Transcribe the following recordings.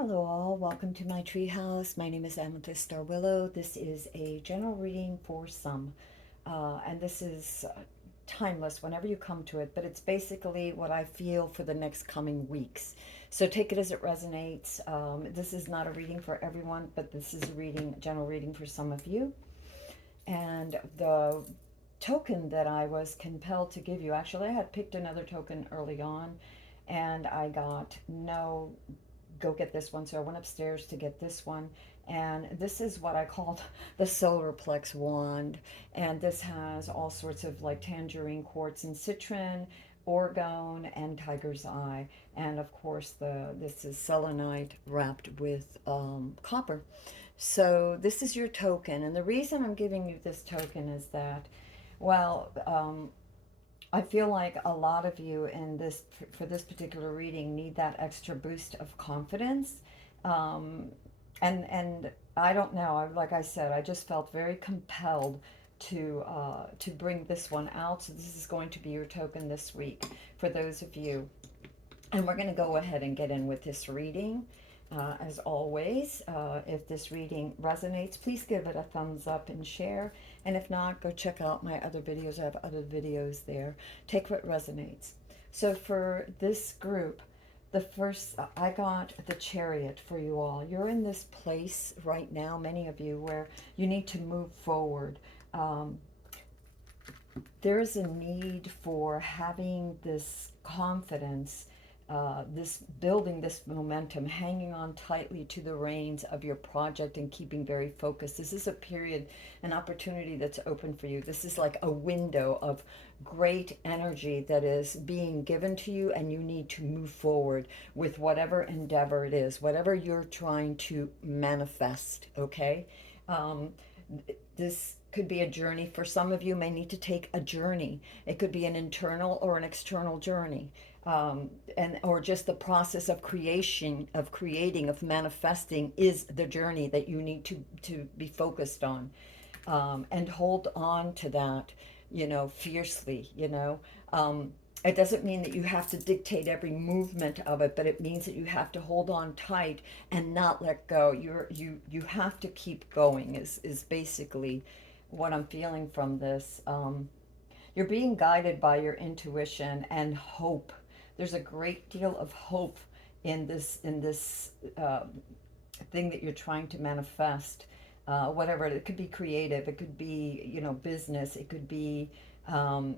Hello all, welcome to my treehouse. My name is Amethyst Star Willow. This is a general reading for some, and this is timeless whenever you come to it, but it's basically what I feel for the next coming weeks. So take it as it resonates. This is not a reading for everyone, but this is a reading, a general reading for some of you. And the token that I was compelled to give you, actually, I had picked another token early on, and I got no, go get this one. So I went upstairs to get this one. And this is what I called the solar plex wand. And this has all sorts of like tangerine quartz and citron, orgone, and tiger's eye. And of course, this is selenite wrapped with copper. So this is your token. And the reason I'm giving you this token is that, well, I feel like a lot of you in this for this particular reading need that extra boost of confidence, um, and I don't know. Like I said, I just felt very compelled to bring this one out. So this is going to be your token this week for those of you, and we're going to go ahead and get in with this reading. As always, if this reading resonates, please give it a thumbs up and share. And if not, go check out my other videos. I have other videos there. Take what resonates. So for this group, the first, I got the Chariot for you all. You're in this place right now, many of you, where you need to move forward. Um, there is a need for having this confidence, this building this momentum, hanging on tightly to the reins of your project and keeping very focused. This is a period, an opportunity that's open for you. This is like a window of great energy that is being given to you, and you need to move forward with whatever endeavor it is, whatever you're trying to manifest, okay? Um, this could be a journey. For some of you may need to take a journey. It could be an internal or an external journey, and or just the process of creation, of creating, of manifesting is the journey that you need to be focused on, and hold on to that, fiercely. It doesn't mean that you have to dictate every movement of it, but it means that you have to hold on tight and not let go. You have to keep going is basically what I'm feeling from this. You're being guided by your intuition and hope. There's a great deal of hope in this thing that you're trying to manifest. Whatever it could be, creative, it could be, business, it could be, um,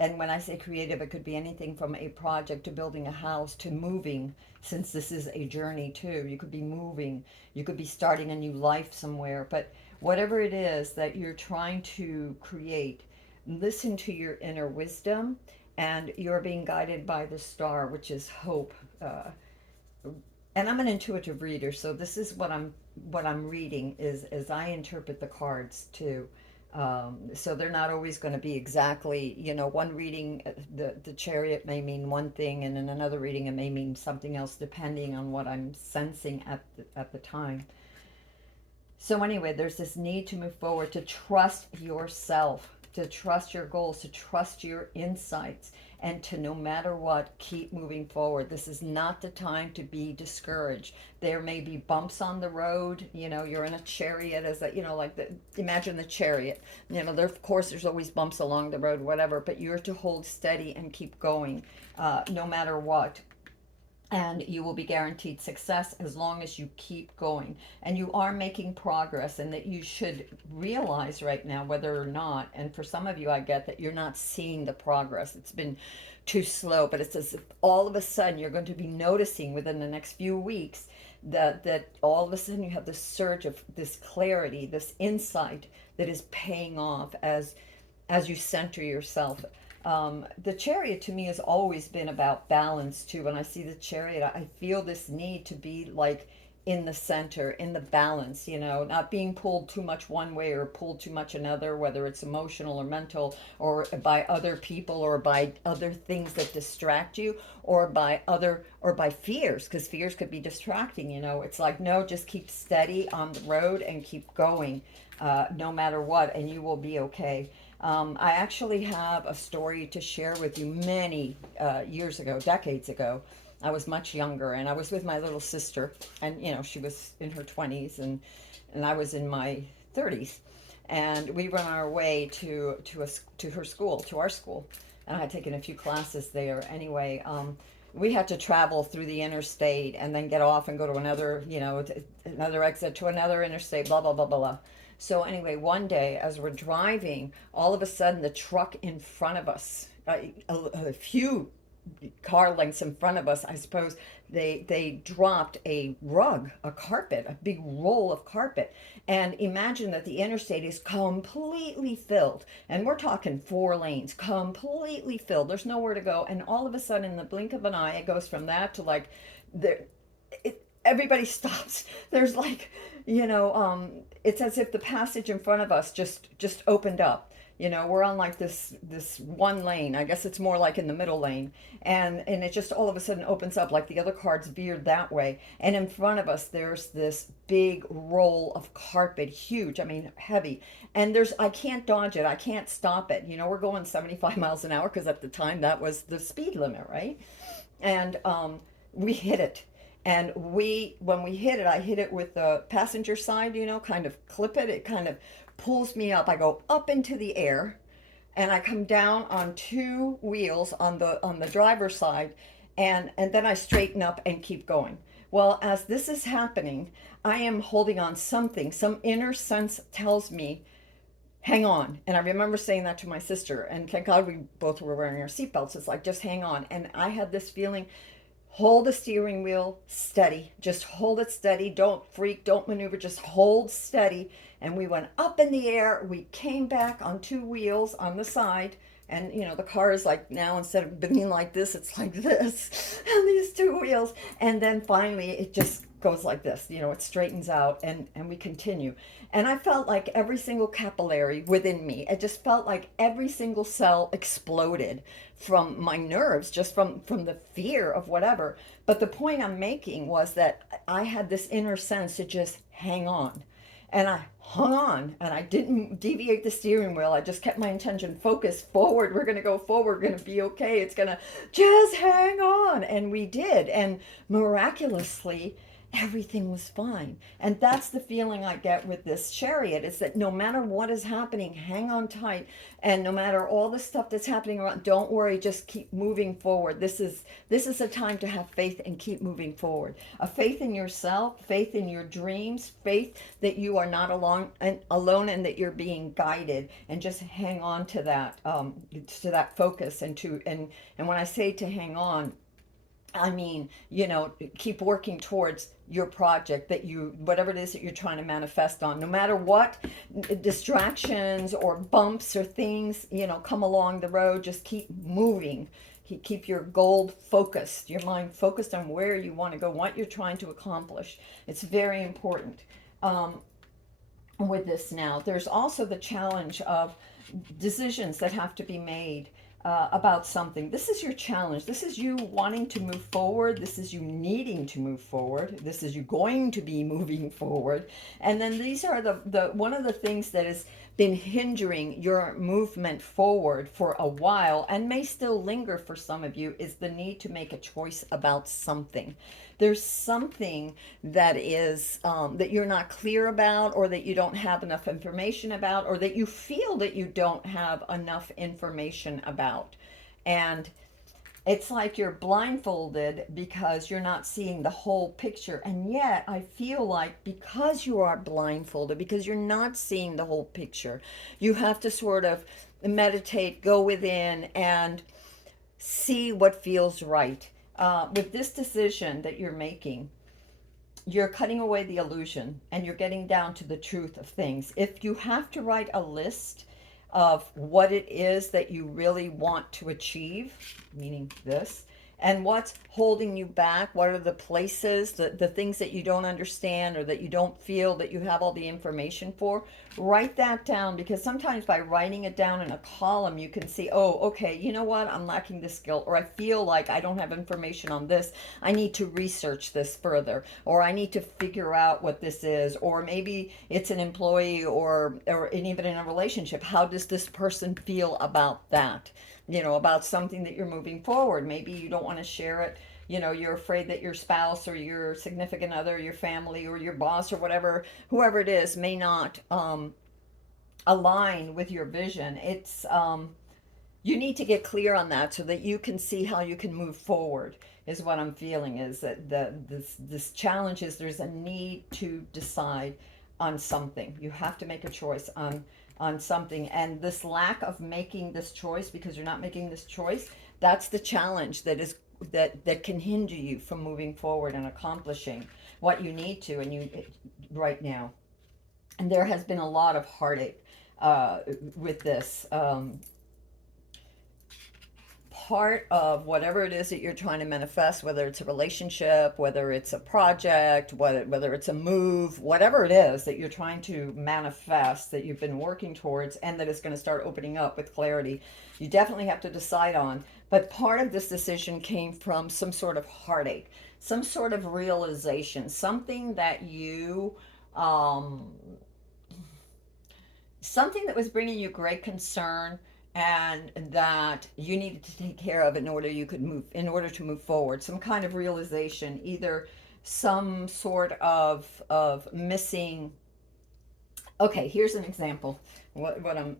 and when I say creative, it could be anything from a project to building a house to moving, since this is a journey too. You could be moving, you could be starting a new life somewhere, but whatever it is that you're trying to create, listen to your inner wisdom, and you're being guided by the star, which is hope. And I'm an intuitive reader, so this is what I'm reading is as I interpret the cards too. So they're not always going to be exactly, one reading, the chariot may mean one thing, and in another reading it may mean something else, depending on what I'm sensing at the time. So anyway, there's this need to move forward, to trust yourself, to trust your goals, to trust your insights, and to, no matter what, keep moving forward. This is not the time to be discouraged. There may be bumps on the road. You're in a chariot, as a, like imagine the chariot. There, of course, there's always bumps along the road, whatever, but you're to hold steady and keep going, no matter what, and you will be guaranteed success as long as you keep going, and you are making progress, and that you should realize right now, whether or not, and for some of you I get that you're not seeing the progress, it's been too slow, but it's as if all of a sudden you're going to be noticing within the next few weeks that all of a sudden you have this surge of this clarity, this insight that is paying off as you center yourself. The chariot to me has always been about balance too. When I see the chariot, I feel this need to be like in the center, in the balance, not being pulled too much one way or pulled too much another, whether it's emotional or mental, or by other people, or by other things that distract you, or by fears, because fears could be distracting. It's like, no, just keep steady on the road and keep going, no matter what, and you will be okay. I actually have a story to share with you many years ago, decades ago. I was much younger, and I was with my little sister, and she was in her 20s, and I was in my 30s, and we were on our way to her school, to our school, and I had taken a few classes there. Anyway, we had to travel through the interstate and then get off and go to another, another exit to another interstate, blah blah blah blah blah. So anyway, one day as we're driving, all of a sudden the truck in front of us, a few car lengths in front of us, I suppose, they dropped a rug, a carpet, a big roll of carpet. And imagine that the interstate is completely filled. And we're talking 4 lanes, completely filled. There's nowhere to go. And all of a sudden, in the blink of an eye, it goes from that to like, there, everybody stops. There's like, it's as if the passage in front of us just opened up. We're on like this 1 lane. I guess it's more like in the middle lane, and it just all of a sudden opens up, like the other cars veered that way, and in front of us there's this big roll of carpet, huge, I mean heavy, and I can't dodge it, I can't stop it. We're going 75 miles an hour because at the time that was the speed limit, right? And we hit it. And when we hit it, I hit it with the passenger side, kind of clip it. It kind of pulls me up. I go up into the air, and I come down on 2 wheels on the driver's side, and then I straighten up and keep going. Well, as this is happening, I am holding on something. Some inner sense tells me, hang on. And I remember saying that to my sister, and thank God we both were wearing our seatbelts. It's like, just hang on. And I had this feeling, hold the steering wheel steady. Just hold it steady. Don't freak. Don't maneuver. Just hold steady. And we went up in the air. We came back on 2 wheels on the side. And, the car is like, now instead of being like this, it's like this. And these 2 wheels. And then finally, it just goes like this. It straightens out, and we continue. And I felt like every single capillary within me, it just felt like every single cell exploded from my nerves, just from the fear of whatever. But the point I'm making was that I had this inner sense to just hang on. And I hung on, and I didn't deviate the steering wheel. I just kept my intention focused forward. We're going to go forward. We're going to be okay. It's going to just hang on. And we did. And miraculously, everything was fine. And that's the feeling I get with this chariot, is that no matter what is happening, hang on tight. And no matter all the stuff that's happening around, don't worry, just keep moving forward. This is a time to have faith and keep moving forward. A faith in yourself, faith in your dreams, faith that you are not alone and that you're being guided, and just hang on to that focus, and when I say to hang on, I mean, keep working towards your project, whatever it is that you're trying to manifest on, no matter what distractions or bumps or things, come along the road, just keep moving. Keep your goal focused, your mind focused on where you want to go, what you're trying to accomplish. It's very important. With this now, there's also the challenge of decisions that have to be made about something. This is your challenge. This is you wanting to move forward. This is you needing to move forward. This is you going to be moving forward. And then these are the one of the things that has been hindering your movement forward for a while, and may still linger for some of you, is the need to make a choice about something. There's something that is that you're not clear about, or that you don't have enough information about, or that you feel that you don't have enough information about. And it's like you're blindfolded because you're not seeing the whole picture. And yet I feel like, because you are blindfolded, because you're not seeing the whole picture, you have to sort of meditate, go within, and see what feels right. With this decision that you're making, you're cutting away the illusion, and you're getting down to the truth of things. If you have to write a list of what it is that you really want to achieve, meaning this, and what's holding you back. What are the places, the things that you don't understand or that you don't feel that you have all the information for. Write that down, because sometimes by writing it down in a column you can see, oh, okay, you know what, I'm lacking this skill, or I feel like I don't have information on this, I need to research this further, or I need to figure out what this is. Or maybe it's an employee, or even in a relationship, how does this person feel about that, about something that you're moving forward. Maybe you don't want to share it. You're afraid that your spouse or your significant other, your family or your boss or whatever, whoever it is, may not align with your vision. You need to get clear on that so that you can see how you can move forward. Is what I'm feeling, is that this challenge is there's a need to decide on something. You have to make a choice on something, and this lack of making this choice, because you're not making this choice, that's the challenge that can hinder you from moving forward and accomplishing what you need to, and you right now. And there has been a lot of heartache with this. Part of whatever it is that you're trying to manifest, whether it's a relationship, whether it's a project, whether it's a move, whatever it is that you're trying to manifest, that you've been working towards, and that is going to start opening up with clarity, you definitely have to decide on. But part of this decision came from some sort of heartache, some sort of realization, something that um, something that was bringing you great concern, and that you needed to take care of in order to move forward. Some kind of realization, either some sort of missing. Okay, here's an example. What I'm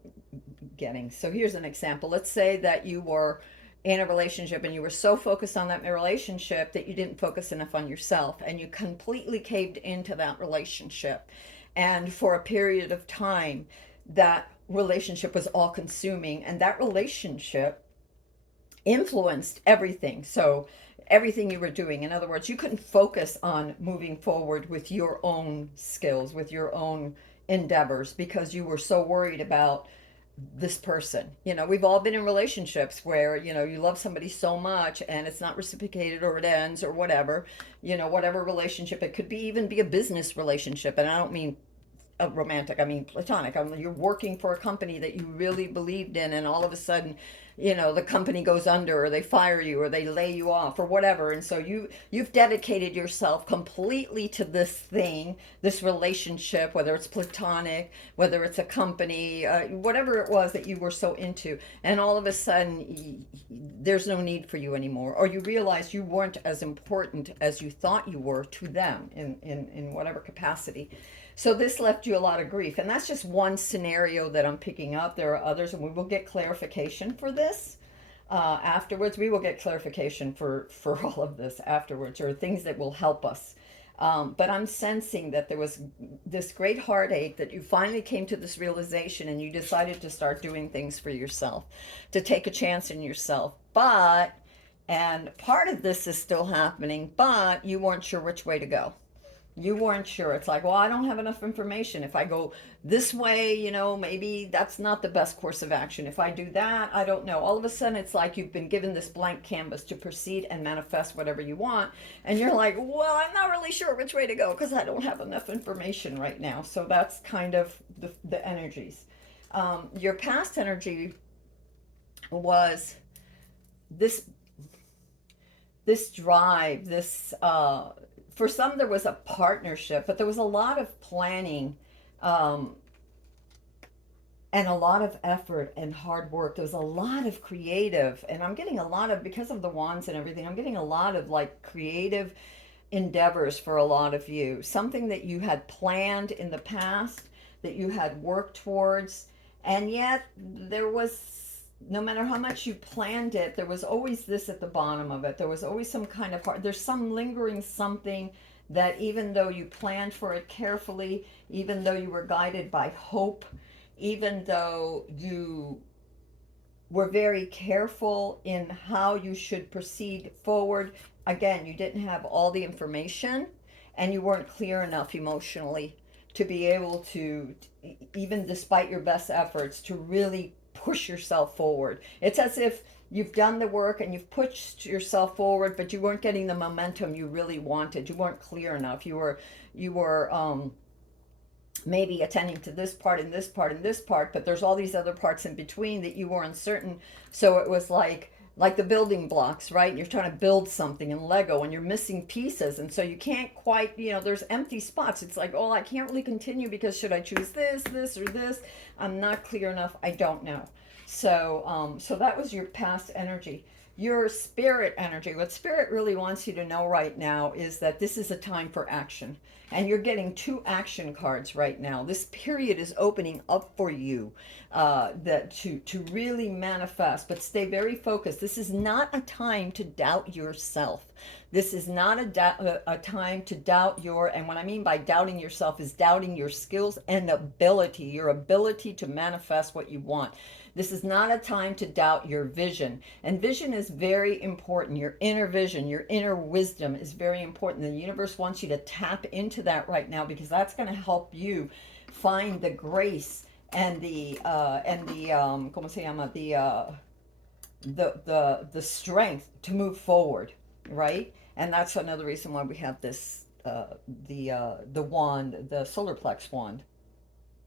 getting. So here's an example. Let's say that you were in a relationship and you were so focused on that relationship that you didn't focus enough on yourself, and you completely caved into that relationship. And for a period of time, that relationship was all consuming, and that relationship influenced everything. So everything you were doing, in other words, you couldn't focus on moving forward with your own skills, with your own endeavors, because you were so worried about this person. We've all been in relationships where, you love somebody so much and it's not reciprocated, or it ends, or whatever. Whatever relationship, it could be, even be a business relationship, and I don't mean a romantic, I mean platonic. I mean, you're working for a company that you really believed in, and all of a sudden, the company goes under, or they fire you, or they lay you off, or whatever. And so you've dedicated yourself completely to this thing, this relationship, whether it's platonic, whether it's a company, whatever it was that you were so into, and all of a sudden there's no need for you anymore, or you realize you weren't as important as you thought you were to them in whatever capacity. So this left you a lot of grief. And that's just one scenario that I'm picking up. There are others, and we will get clarification for this afterwards. We will get clarification for all of this afterwards, or things that will help us. But I'm sensing that there was this great heartache, that you finally came to this realization and you decided to start doing things for yourself, to take a chance in yourself. And part of this is still happening, but you weren't sure which way to go. You weren't sure. It's like, well, I don't have enough information. If I go this way, maybe that's not the best course of action. If I do that, I don't know. All of a sudden, it's like you've been given this blank canvas to proceed and manifest whatever you want. And you're like, well, I'm not really sure which way to go because I don't have enough information right now. So that's kind of the energies. Your past energy was this this drive, this for some there was a partnership, but there was a lot of planning, um, and a lot of effort and hard work. There was a lot of creative, and I'm getting a lot of, because of the wands and everything, I'm getting a lot of like creative endeavors for a lot of you. Something that you had planned in the past, that you had worked towards, and yet there was, no matter how much you planned it, there was always this at the bottom of it. There was always some kind of heart. There's some lingering something that, even though you planned for it carefully, even though you were guided by hope, even though you were very careful in how you should proceed forward, again, you didn't have all the information, and you weren't clear enough emotionally to be able to, even despite your best efforts, to really push yourself forward. It's as if you've done the work and you've pushed yourself forward, but you weren't getting the momentum you really wanted. You weren't clear enough. You were maybe attending to this part and this part and this part, but there's all these other parts in between that you were uncertain. So it was like the building blocks, right? You're trying to build something in Lego and you're missing pieces, and so you can't quite, there's empty spots. It's like, oh, I can't really continue because should I choose this or this? I'm not clear enough. I don't know. So that was your past energy. Your spirit energy, what spirit really wants you to know right now is that this is a time for action. And you're getting two action cards right now. This period is opening up for you, that to really manifest, but stay very focused. This is not a time to doubt yourself. This is not a time to doubt and what I mean by doubting yourself is doubting your skills and ability, your ability to manifest what you want. This is not a time to doubt your vision. And vision is very important. Your inner vision, your inner wisdom is very important. The universe wants you to tap into that right now because that's going to help you find the grace and the ¿cómo se llama? The strength to move forward, right? And that's another reason why we have this the wand, the solar plex wand.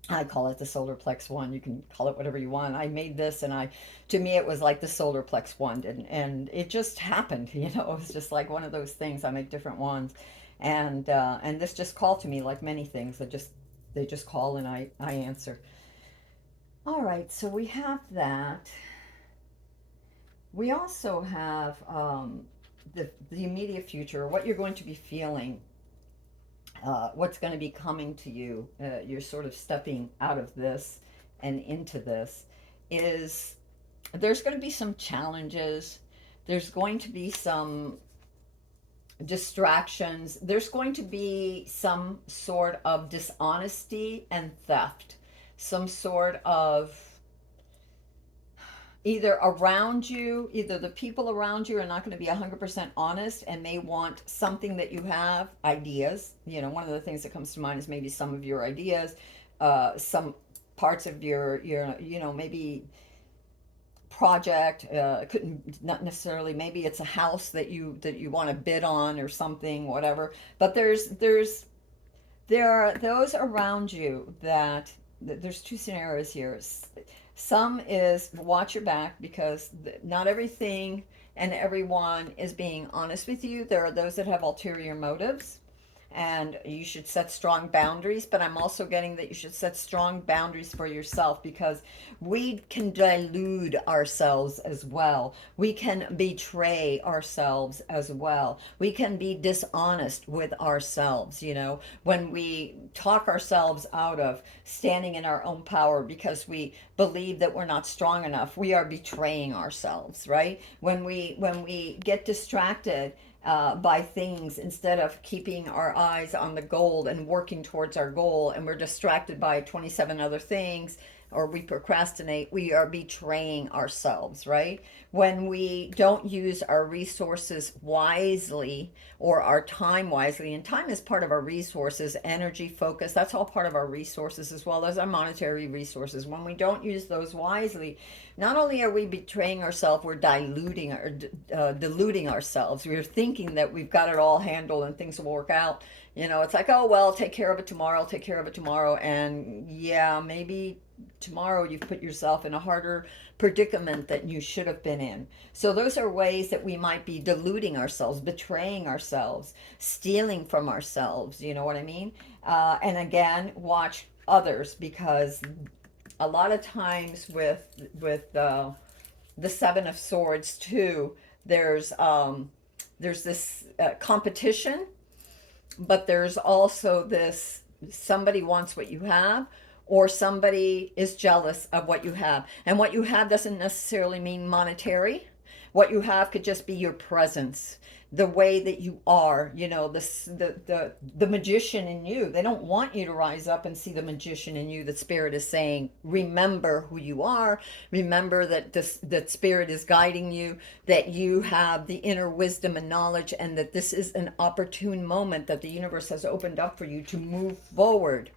I call it the solar plex wand. You can call it whatever you want. I made this, and to me, it was like the solar plex wand, and it just happened. It was just like one of those things. I make different wands, and this just called to me like many things. They just call, and I answer. All right, so we have that. We also have the immediate future, what you're going to be feeling, what's going to be coming to you. You're sort of stepping out of this and into this. Is there's going to be some challenges. There's going to be some distractions. There's going to be some sort of dishonesty and theft. Some sort of either the people around you are not going to be 100% honest and may want something that you have, ideas. One of the things that comes to mind is maybe some of your ideas, some parts of your maybe project, couldn't, not necessarily, maybe it's a house that you want to bid on or something, whatever. But there are those around you that there's two scenarios here. Some is watch your back because not everything and everyone is being honest with you. There are those that have ulterior motives, and you should set strong boundaries. But I'm also getting that you should set strong boundaries for yourself because we can delude ourselves as well. We can betray ourselves as well. We can be dishonest with ourselves, when we talk ourselves out of standing in our own power because we believe that we're not strong enough. We are betraying ourselves, right? When we get distracted by things instead of keeping our eyes on the goal and working towards our goal, and we're distracted by 27 other things, or we procrastinate, we are betraying ourselves, right? When we don't use our resources wisely or our time wisely, and time is part of our resources, energy, focus, that's all part of our resources as well as our monetary resources. When we don't use those wisely, not only are we betraying ourselves, we're diluting or deluding ourselves. We're thinking that we've got it all handled and things will work out. It's like, oh, well, take care of it tomorrow, take care of it tomorrow. And yeah, maybe tomorrow you've put yourself in a harder predicament that you should have been in. So those are ways that we might be deluding ourselves, betraying ourselves, stealing from ourselves. You know what I mean? And again, watch others, because a lot of times with the Seven of Swords too, there's this competition, but there's also this, somebody wants what you have, or somebody is jealous of what you have. And what you have doesn't necessarily mean monetary. What you have could just be your presence. the way that you are, the magician in you. They don't want you to rise up and see the magician in you. The spirit is saying, remember who you are. Remember that that spirit is guiding you, that you have the inner wisdom and knowledge, and that this is an opportune moment that the universe has opened up for you to move forward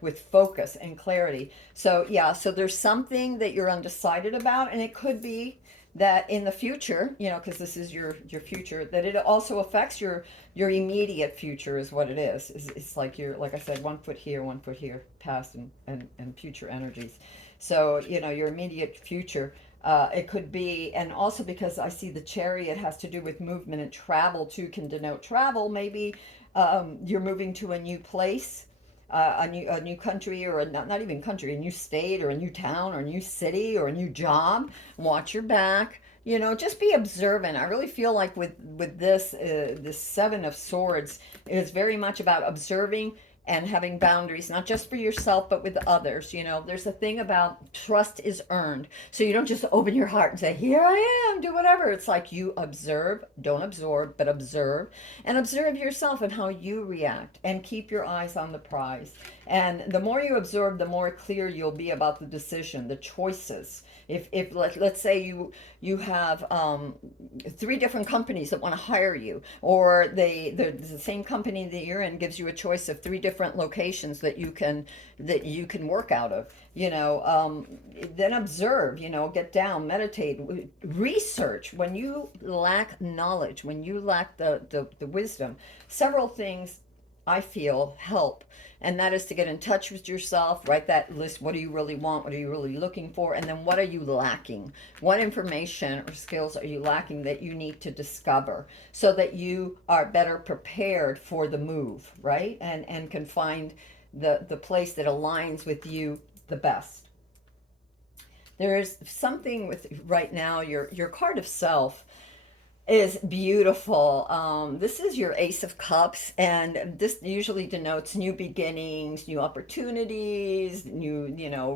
with focus and clarity. So yeah, so there's something that you're undecided about, and it could be that in the future, because this is your future, that it also affects your immediate future is what it is. It's like you're, like I said, 1 foot here, past and future energies. So your immediate future, it could be, and also because I see the chariot has to do with movement and travel too, can denote travel. Maybe you're moving to a new place, a new country, or not even country, a new state, or a new town, or a new city, or a new job. Watch your back. Just be observant. I really feel like with this 7 of Swords, it is very much about observing and having boundaries, not just for yourself, but with others. There's a thing about trust is earned. So you don't just open your heart and say, here I am, do whatever. It's like you observe, don't absorb, but observe, and observe yourself and how you react, and keep your eyes on the prize. And the more you absorb, the more clear you'll be about the decision, the choices. If let's say you have 3 different companies that want to hire you, or the same company that you're in gives you a choice of 3 different locations that you can work out of, then observe, get down, meditate, research. When you lack knowledge, when you lack the wisdom, several things I feel help. And that is to get in touch with yourself, write that list. What do you really want? What are you really looking for? And then what are you lacking? What information or skills are you lacking that you need to discover so that you are better prepared for the move, right? And can find the place that aligns with you the best. There is something with right now, your card of self is beautiful. This is your Ace of Cups, and this usually denotes new beginnings, new opportunities, new,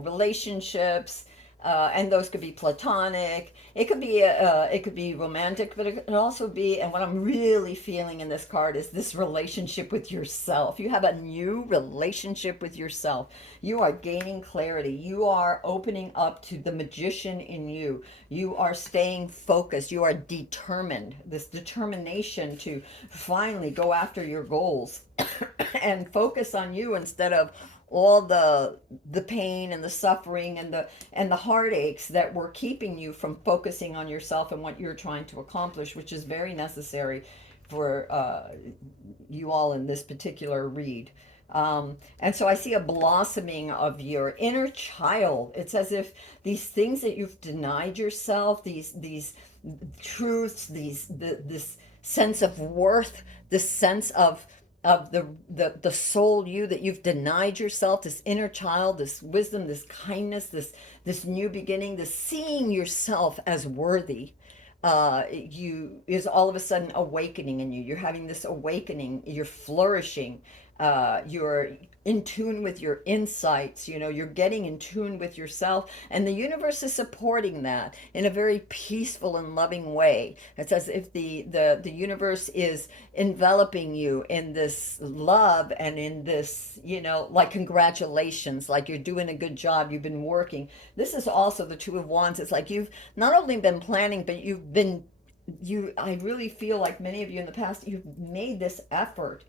relationships. And those could be platonic. It could be romantic, but it could also be. And what I'm really feeling in this card is this relationship with yourself. You have a new relationship with yourself. You are gaining clarity. You are opening up to the magician in you. You are staying focused. You are determined. This determination to finally go after your goals and focus on you instead of all the pain and the suffering and the heartaches that were keeping you from focusing on yourself and what you're trying to accomplish, which is very necessary for you all in this particular read. And so I see a blossoming of your inner child. It's as if these things that you've denied yourself, these truths, this sense of worth, this sense of the soul you that you've denied yourself, this inner child, this wisdom, this kindness, this new beginning, this seeing yourself as worthy, you is all of a sudden awakening in you. You're having this awakening. You're flourishing. You're in tune with your insights. You're getting in tune with yourself, and the universe is supporting that in a very peaceful and loving way. It's as if the universe is enveloping you in this love and in this, like congratulations, like you're doing a good job, you've been working. This is also the Two of Wands. It's like you've not only been planning, but I really feel like many of you in the past, you've made this effort.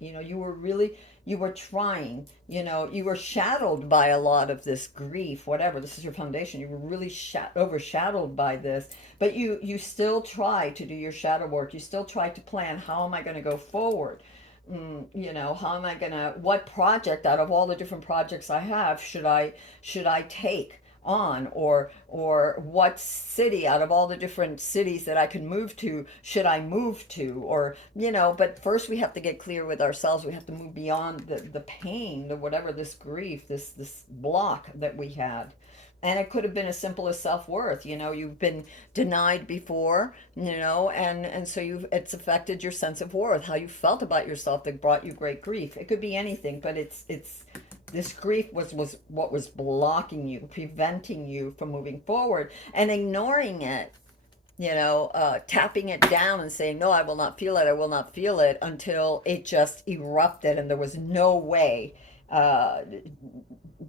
You were trying, you were shadowed by a lot of this grief, whatever. This is your foundation. You were really overshadowed by this, but you still try to do your shadow work. You still try to plan, how am I going to go forward? How am I going to, what project out of all the different projects I have should I take on, or what city out of all the different cities that I can move to should I move to, or but first we have to get clear with ourselves. We have to move beyond the pain, the whatever, this grief, this block that we had. And it could have been as simple as self-worth. You've been denied before, and so it's affected your sense of worth, how you felt about yourself, that brought you great grief. It could be anything, but it's this grief was what was blocking you, preventing you from moving forward, and ignoring it tapping it down and saying, no, I will not feel it, I will not feel it, until it just erupted and there was no way uh,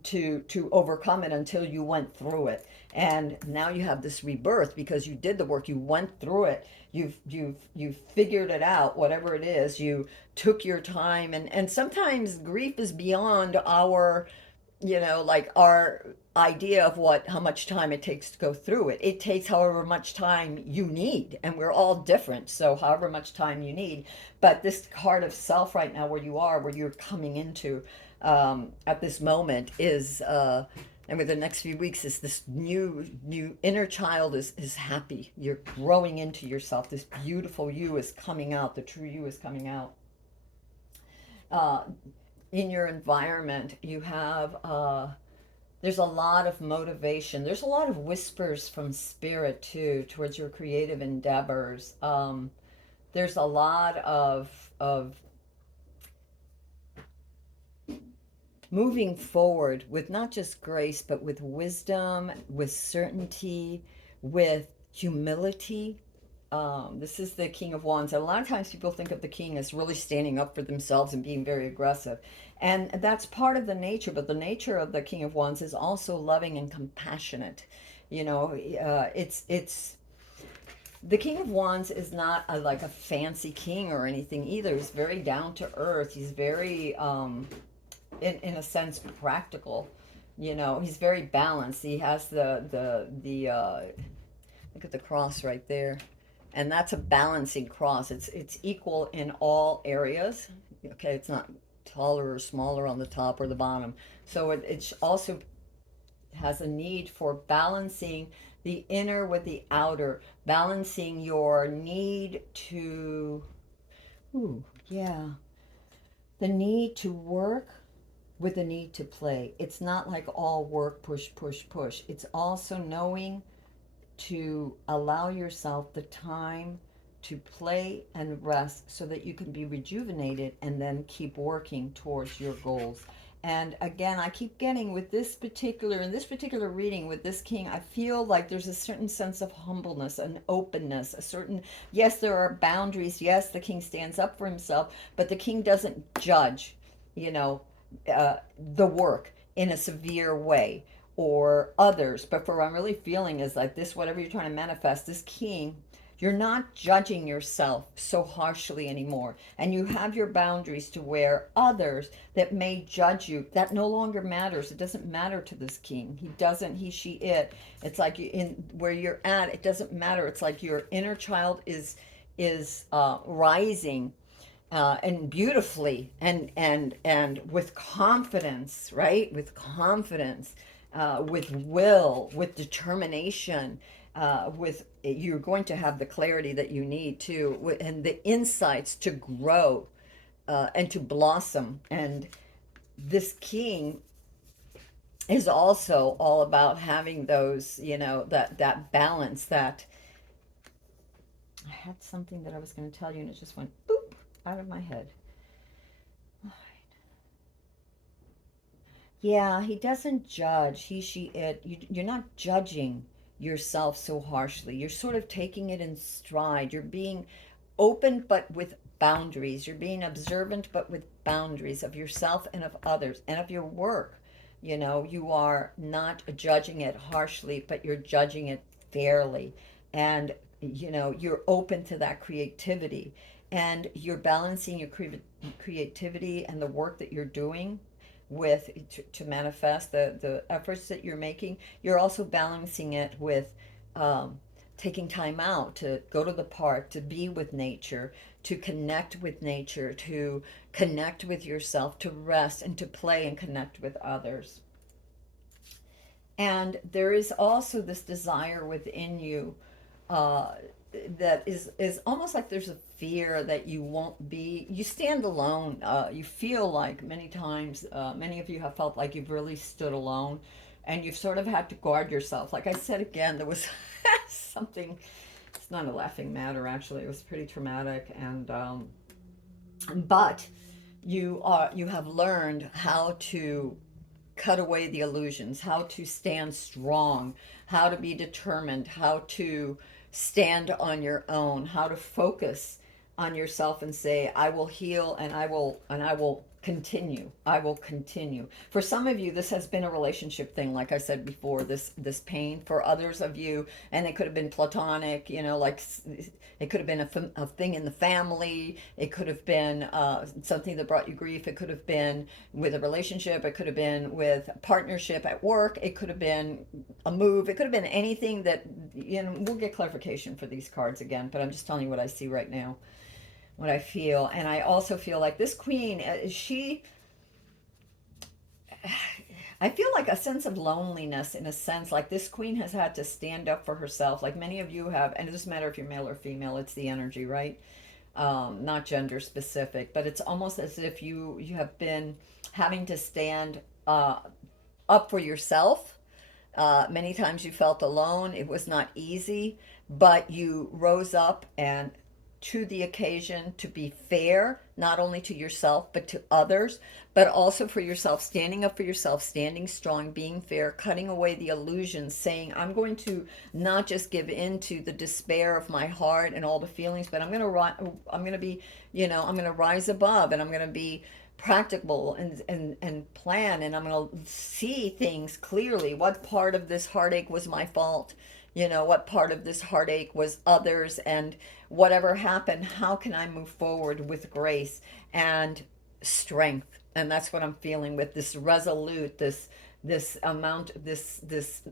to overcome it until you went through it. And now you have this rebirth because you did the work, you went through it, you've figured it out, whatever it is, you took your time. And sometimes grief is beyond our, like our idea of what how much time it takes to go through it. It takes however much time you need, and we're all different, so however much time you need. But this heart of self right now, where you are, where you're coming into at this moment, is and with the next few weeks, is this new inner child is happy. You're growing into yourself. This beautiful you is coming out. The true you is coming out. uh, in your environment, you have there's a lot of motivation. There's a lot of whispers from spirit too towards your creative endeavors. There's a lot of moving forward with not just grace, but with wisdom, with certainty, with humility. This is the King of Wands. And a lot of times people think of the King as really standing up for themselves and being very aggressive. And that's part of the nature, but the nature of the King of Wands is also loving and compassionate. It's the King of Wands is not like a fancy king or anything either. He's very down to earth. He's very, in a sense, practical. He's very balanced. He has the look at the cross right there, and that's a balancing cross. It's equal in all areas. Okay, it's not taller or smaller on the top or the bottom. So it also has a need for balancing the inner with the outer, balancing your need to, ooh, yeah, the need to work with the need to play. It's not like all work, push, push, push. It's also knowing to allow yourself the time to play and rest so that you can be rejuvenated and then keep working towards your goals. And again, I keep getting with in this particular reading with this king, I feel like there's a certain sense of humbleness, an openness, a certain, yes, there are boundaries. Yes, the king stands up for himself, but the king doesn't judge, you know, the work in a severe way or others. But for what I'm really feeling is like this, whatever you're trying to manifest, this king, you're not judging yourself so harshly anymore. And you have your boundaries to where others that may judge you, that no longer matters. It doesn't matter to this king. He doesn't, he, she, it. It's like in where you're at, it doesn't matter. It's like your inner child is rising and beautifully and with confidence, right? With confidence, with will, with determination, with you're going to have the clarity that you need to, and the insights to grow and to blossom. And this king is also all about having those, that balance. That I had something that I was going to tell you, and it just went boop out of my head. Yeah, he doesn't judge. He, she, it. You're not judging yourself so harshly. You're sort of taking it in stride. You're being open, but with boundaries. You're being observant, but with boundaries of yourself and of others and of your work. You are not judging it harshly, but you're judging it fairly. And, you're open to that creativity. And you're balancing your creativity and the work that you're doing with to manifest the efforts that you're making. You're also balancing it with um, taking time out to go to the park, to be with nature, to connect with nature, to connect with yourself, to rest and to play and connect with others. And there is also this desire within you uh, that is almost like there's a fear that you won't be. You stand alone. You feel like many times, many of you have felt like you've really stood alone, and you've sort of had to guard yourself. Like I said again, there was something. It's not a laughing matter, actually. It was pretty traumatic, and but you have learned how to cut away the illusions, how to stand strong, how to be determined, how to stand on your own, how to focus on yourself and say, I will heal, and I will continue. I will continue. For some of you, this has been a relationship thing, like I said before, this pain. For others of you, and it could have been platonic, like it could have been a thing in the family. It could have been something that brought you grief. It could have been with a relationship. It could have been with a partnership at work. It could have been a move. It could have been anything that, we'll get clarification for these cards again, but I'm just telling you what I see right now, what I feel. And I also feel like this queen, I feel like a sense of loneliness, in a sense, like this queen has had to stand up for herself, like many of you have. And it doesn't matter if you're male or female, it's the energy, right? Not gender specific, but it's almost as if you have been having to stand up for yourself. Many times you felt alone. It was not easy, but you rose up and to the occasion to be fair, not only to yourself, but to others, but also for yourself, standing up for yourself, standing strong, being fair, cutting away the illusions, saying, I'm going to not just give in to the despair of my heart and all the feelings, but I'm going to be, I'm going to rise above, and I'm going to be practical and plan, and I'm going to see things clearly. What part of this heartache was my fault? What part of this heartache was others? And whatever happened, how can I move forward with grace and strength? And that's what I'm feeling with this resolute, this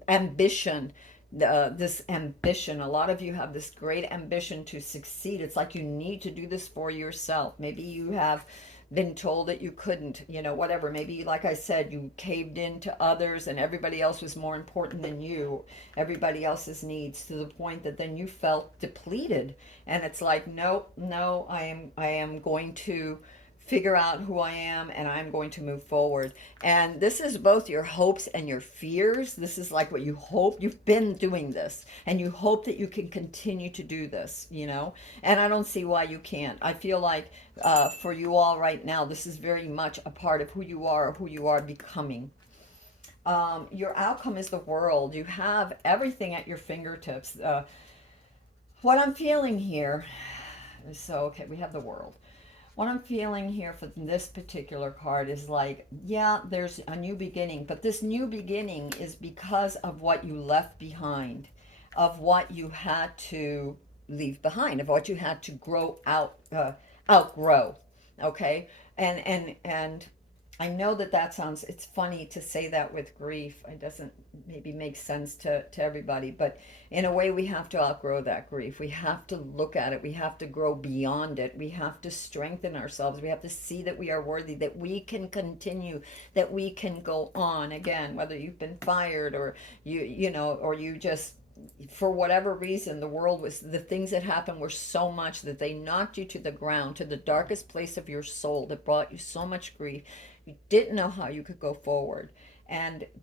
ambition. This ambition, a lot of you have this great ambition to succeed. It's like you need to do this for yourself. Maybe you have been told that you couldn't, whatever. Maybe, like I said, you caved in to others and everybody else was more important than you, everybody else's needs, to the point that then you felt depleted. And it's like, no, no, I am going to figure out who I am, and I'm going to move forward. And this is both your hopes and your fears. This is like what you hope. You've been doing this and you hope that you can continue to do this. And I don't see why you can't. I feel like for you all right now, this is very much a part of who you are, or who you are becoming. Your outcome is the world. You have everything at your fingertips. What I'm feeling here, so okay, we have the world. What I'm feeling here for this particular card is like, yeah, there's a new beginning, but this new beginning is because of what you left behind, of what you had to leave behind, of what you had to outgrow. Okay, and I know that sounds, it's funny to say that with grief. It doesn't maybe make sense to everybody, but in a way, we have to outgrow that grief. We have to look at it. We have to grow beyond it. We have to strengthen ourselves. We have to see that we are worthy, that we can continue, that we can go on again, whether you've been fired, or or you just, for whatever reason, the things that happened were so much that they knocked you to the ground, to the darkest place of your soul, that brought you so much grief. You didn't know how you could go forward.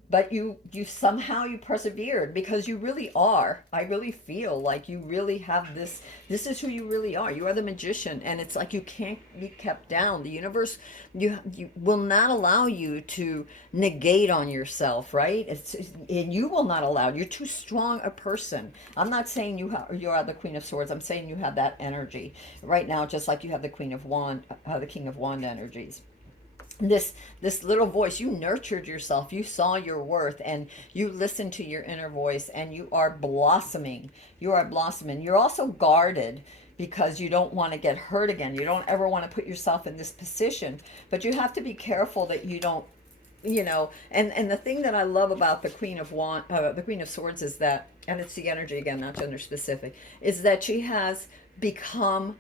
But you somehow you persevered, because you really are. I really feel like you really have this is who you really are. You are the magician, and it's like you can't be kept down. The universe, you will not allow you to negate on yourself, right? And you will not allow. You're too strong a person. I'm not saying you are the Queen of Swords. I'm saying you have that energy right now, just like you have the Queen of Wand, the King of Wand energies. This little voice, you nurtured yourself, you saw your worth, and you listened to your inner voice, and you are blossoming. You're also guarded, because you don't want to get hurt again. You don't ever want to put yourself in this position, but you have to be careful that you don't, and the thing that I love about the Queen of Swords, is that, and it's the energy again, not gender specific, is that she has become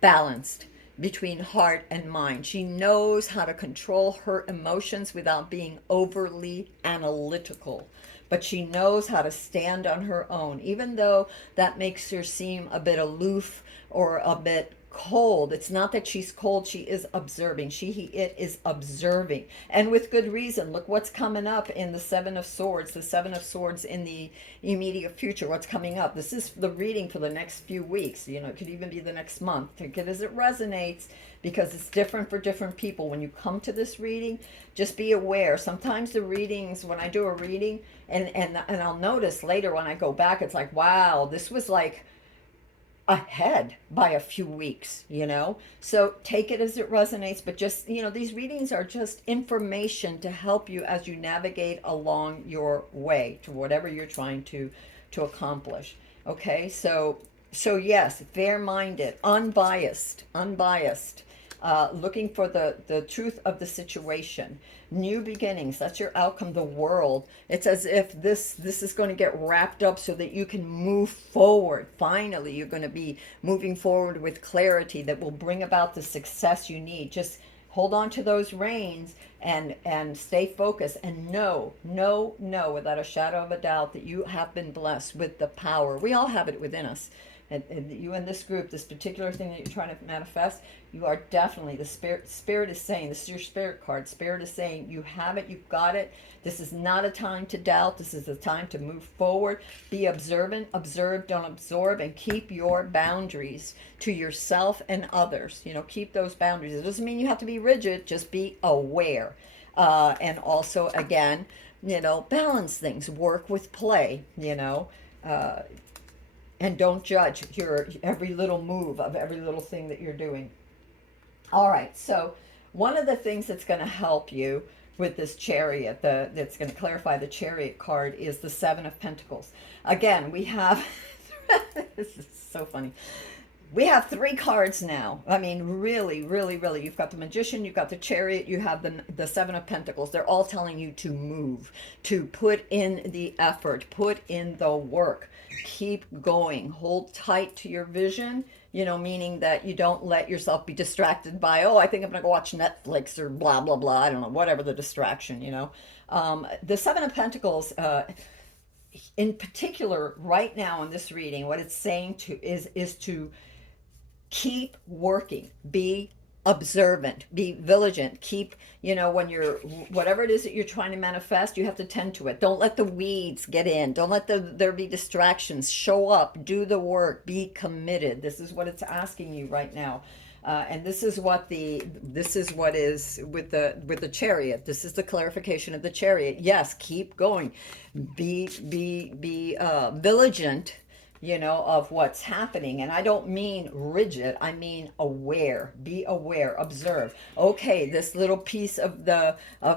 balanced between heart and mind. She knows how to control her emotions without being overly analytical. But she knows how to stand on her own, even though that makes her seem a bit aloof or a bit cold. It's not that she's cold, she is observing. It is observing. And with good reason. Look what's coming up in the Seven of Swords. The Seven of Swords in the immediate future. What's coming up? This is the reading for the next few weeks. It could even be the next month. Take it as it resonates, because it's different for different people. When you come to this reading, just be aware. Sometimes the readings, when I do a reading, and I'll notice later when I go back, it's like, wow, this was like ahead by a few weeks, you know? So take it as it resonates, but just, you know, these readings are just information to help you as you navigate along your way to whatever you're trying to accomplish. Okay? So yes, fair-minded, unbiased, looking for the truth of the situation. New beginnings, that's your outcome. The world, it's as if this is going to get wrapped up so that you can move forward. Finally, you're going to be moving forward with clarity that will bring about the success you need. Just hold on to those reins and stay focused, and know without a shadow of a doubt that you have been blessed with the power. We all have it within us. And you in this group, this particular thing that you're trying to manifest, you are definitely, the spirit is saying, this is your spirit card. Spirit is saying you have it, you've got it. This is not a time to doubt. This is a time to move forward. Be observant, observe, don't absorb, and keep your boundaries to yourself and others. You know, keep those boundaries. It doesn't mean you have to be rigid, just be aware. And also, again, you know, balance things, work with play, you know. And don't judge your every little move of every little thing that you're doing. All right, so one of the things that's going to help you with this chariot, that's going to clarify the chariot card, is the Seven of Pentacles. Again, we have, this is so funny. We have three cards now. I mean, really, really, really. You've got the Magician, you've got the Chariot, you have the Seven of Pentacles. They're all telling you to move, to put in the effort, put in the work. Keep going. Hold tight to your vision, you know, meaning that you don't let yourself be distracted by, oh, I think I'm going to go watch Netflix or blah, blah, blah. I don't know, whatever the distraction, you know. The Seven of Pentacles, in particular, right now in this reading, what it's saying to is to keep working, be observant, be vigilant, keep, you know, when you're, whatever it is that you're trying to manifest, you have to tend to it. Don't let the weeds get in. Don't let there be distractions. Show up, do the work, be committed. This is what it's asking you right now. And this is what is with the chariot. This is the clarification of the chariot. Yes, keep going. Be vigilant, you know, of what's happening. And I don't mean rigid, I mean aware. Be aware, observe. Okay, this little piece of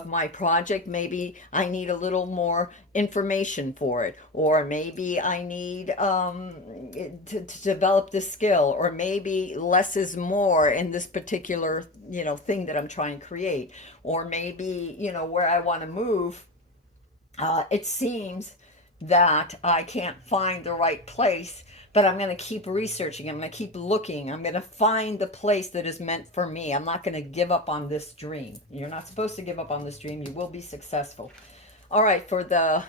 my project, maybe I need a little more information for it, or maybe I need to develop this skill, or maybe less is more in this particular, you know, thing that I'm trying to create, or maybe, you know, where I want to move, it seems that I can't find the right place, but I'm going to keep researching. I'm going to keep looking. I'm going to find the place that is meant for me. I'm not going to give up on this dream. You're not supposed to give up on this dream. You will be successful. All right, for the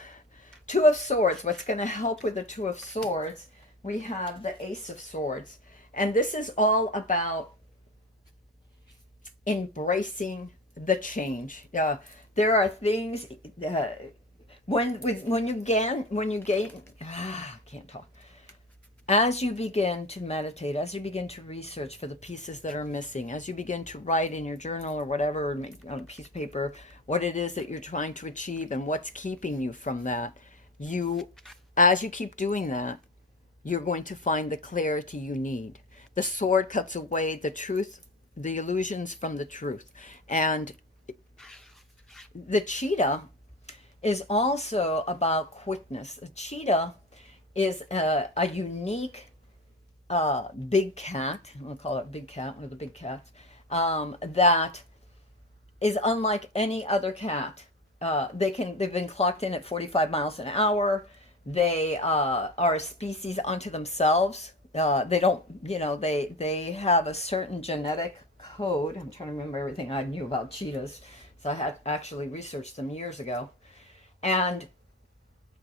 Two of Swords, what's going to help with the Two of Swords, we have the Ace of Swords. And this is all about embracing the change. There are things, when you gain I can't talk, as you begin to meditate, as you begin to research for the pieces that are missing, as you begin to write in your journal or whatever, or make on a piece of paper what it is that you're trying to achieve and what's keeping you from that, as you keep doing that, you're going to find the clarity you need. The sword cuts away the truth, the illusions from the truth. And the cheetah is also about quickness. A cheetah is a unique big cat. I'll call it big cat, one of the big cats, that is unlike any other cat. They've been clocked in at 45 miles an hour. They are a species unto themselves. They don't, you know, they have a certain genetic code. I'm trying to remember everything I knew about cheetahs, so I had actually researched them years ago. And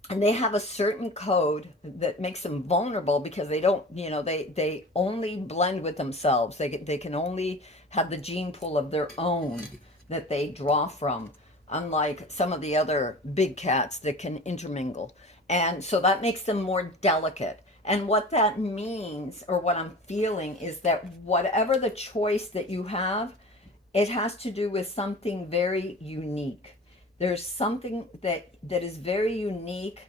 they have a certain code that makes them vulnerable because they don't, you know, they only blend with themselves. They can only have the gene pool of their own that they draw from, unlike some of the other big cats that can intermingle. And so that makes them more delicate. And what that means, or what I'm feeling, is that whatever the choice that you have, it has to do with something very unique. There's something that is very unique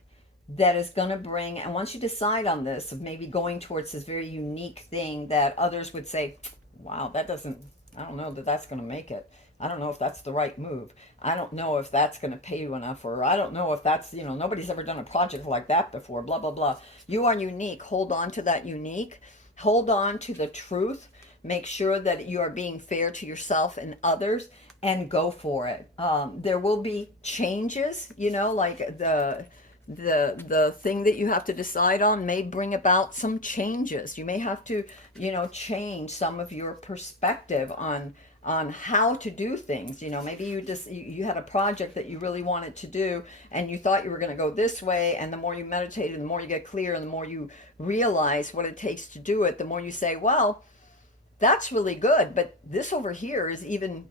that is going to bring, and once you decide on this, of maybe going towards this very unique thing that others would say, wow, that doesn't, I don't know that that's going to make it. I don't know if that's the right move. I don't know if that's going to pay you enough, or I don't know if that's, nobody's ever done a project like that before, blah, blah, blah. You are unique. Hold on to that unique. Hold on to the truth. Make sure that you are being fair to yourself and others, and go for it. There will be changes, like the thing that you have to decide on may bring about some changes. You may have to, change some of your perspective on how to do things. Maybe you had a project that you really wanted to do, and you thought you were going to go this way, and the more you meditate and the more you get clear and the more you realize what it takes to do it, the more you say, well, that's really good, but this over here is even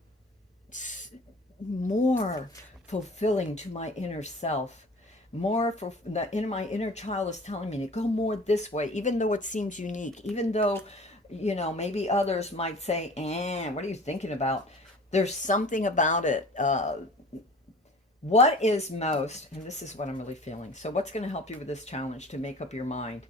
more fulfilling to my inner self. More for my inner child is telling me to go more this way, even though it seems unique, even though, maybe others might say, what are you thinking about? There's something about it. What is most, and this is what I'm really feeling. So, what's going to help you with this challenge to make up your mind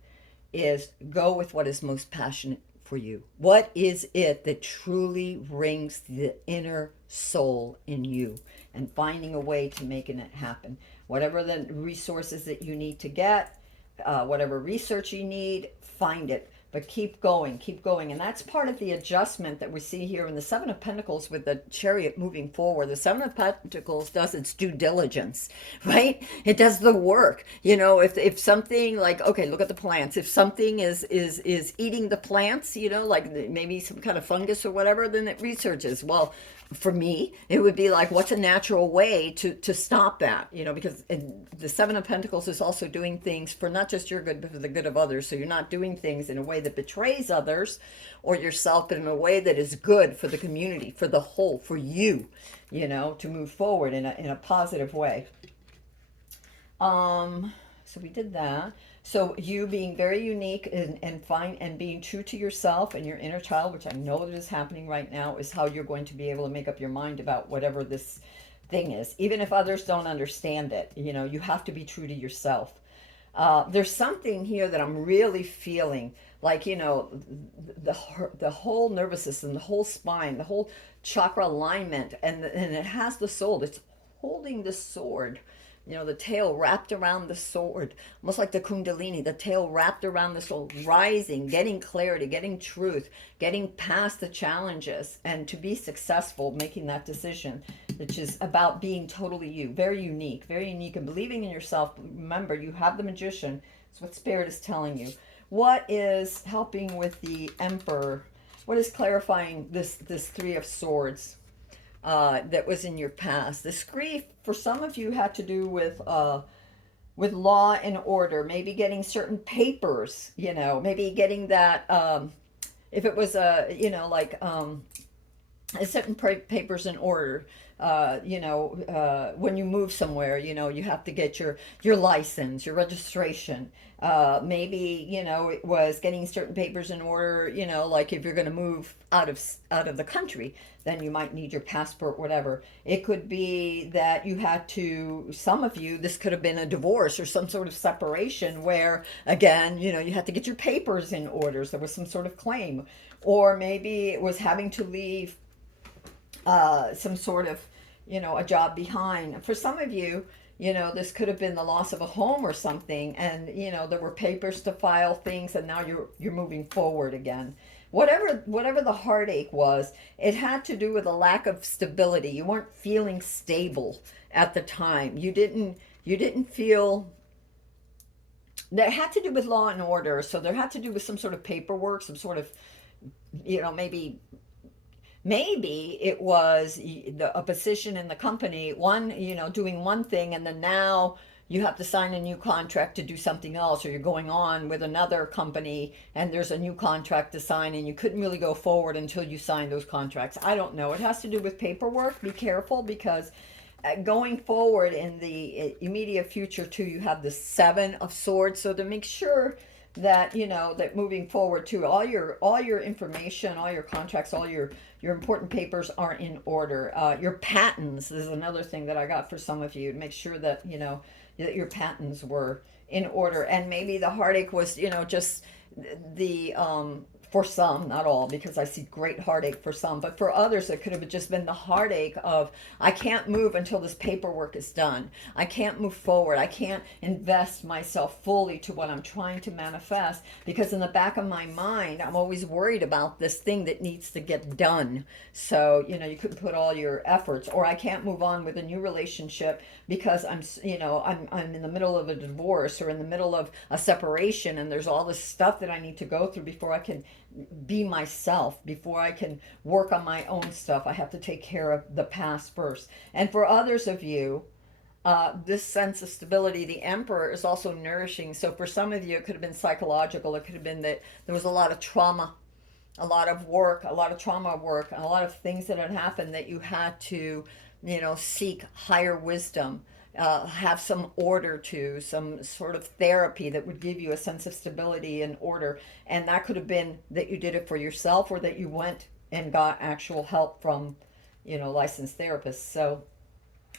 is go with what is most passionate for you. What is it that truly rings the inner soul in you, and finding a way to making it happen. Whatever the resources that you need to get, whatever research you need, find it. But keep going, keep going. And that's part of the adjustment that we see here in the Seven of Pentacles with the Chariot moving forward. The Seven of Pentacles does its due diligence, right? It does the work. If something like, okay, look at the plants. If something is eating the plants, like maybe some kind of fungus or whatever, then it researches. Well, for me, it would be like, what's a natural way to stop that? Because the Seven of Pentacles is also doing things for not just your good, but for the good of others. So you're not doing things in a way that betrays others or yourself, but in a way that is good for the community, for the whole, for you, to move forward in a positive way. So we did that. So you being very unique and fine and being true to yourself and your inner child, which I know that is happening right now, is how you're going to be able to make up your mind about whatever this thing is. Even if others don't understand it, you have to be true to yourself. There's something here that I'm really feeling, like, the whole nervous system, the whole spine, the whole chakra alignment, and it has the soul. It's holding the sword, the tail wrapped around the sword, almost like the Kundalini, the tail wrapped around the soul, rising, getting clarity, getting truth, getting past the challenges, and to be successful, making that decision, which is about being totally you, very unique, and believing in yourself. Remember, you have the Magician. It's what Spirit is telling you. What is helping with the Emperor? What is clarifying this Three of Swords? That was in your past. This grief, for some of you, had to do with law and order. Maybe getting certain papers. Maybe getting that. If it was certain papers in order. When you move somewhere, you have to get your license, your registration. Maybe, it was getting certain papers in order, like if you're going to move out of the country, then you might need your passport, whatever. It could be that you had to, some of you, this could have been a divorce or some sort of separation where, again, you had to get your papers in order. So there was some sort of claim. Or maybe it was having to leave some sort of, a job behind. For some of you, this could have been the loss of a home or something, and there were papers to file things, and now you're moving forward again. Whatever the heartache was, it had to do with a lack of stability. You weren't feeling stable at the time. You didn't feel. That had to do with law and order. So there had to do with some sort of paperwork, some sort of, maybe it was a position in the company, doing one thing, and then now you have to sign a new contract to do something else, or you're going on with another company and there's a new contract to sign, and you couldn't really go forward until you signed those contracts. I don't know. It has to do with paperwork. Be careful, because going forward in the immediate future too, you have the Seven of Swords. So to make sure that that moving forward too, all your information, all your contracts, all your important papers are in order. Your patents is another thing that I got for some of you, to make sure that that your patents were in order. And maybe the heartache was, just the for some, not all, because I see great heartache for some, but for others, it could have just been the heartache of, I can't move until this paperwork is done. I can't move forward. I can't invest myself fully to what I'm trying to manifest because in the back of my mind, I'm always worried about this thing that needs to get done. So, you couldn't put all your efforts, or I can't move on with a new relationship because I'm in the middle of a divorce or in the middle of a separation, and there's all this stuff that I need to go through before I can be myself, before I can work on my own stuff. I have to take care of the past first. And for others of you, this sense of stability, the emperor, is also nourishing. So for some of you, it could have been psychological. It could have been that there was a lot of trauma, a lot of work, a lot of trauma work, and a lot of things that had happened that you had to, seek higher wisdom, have some order to, some sort of therapy that would give you a sense of stability and order. And that could have been that you did it for yourself or that you went and got actual help from, licensed therapists. So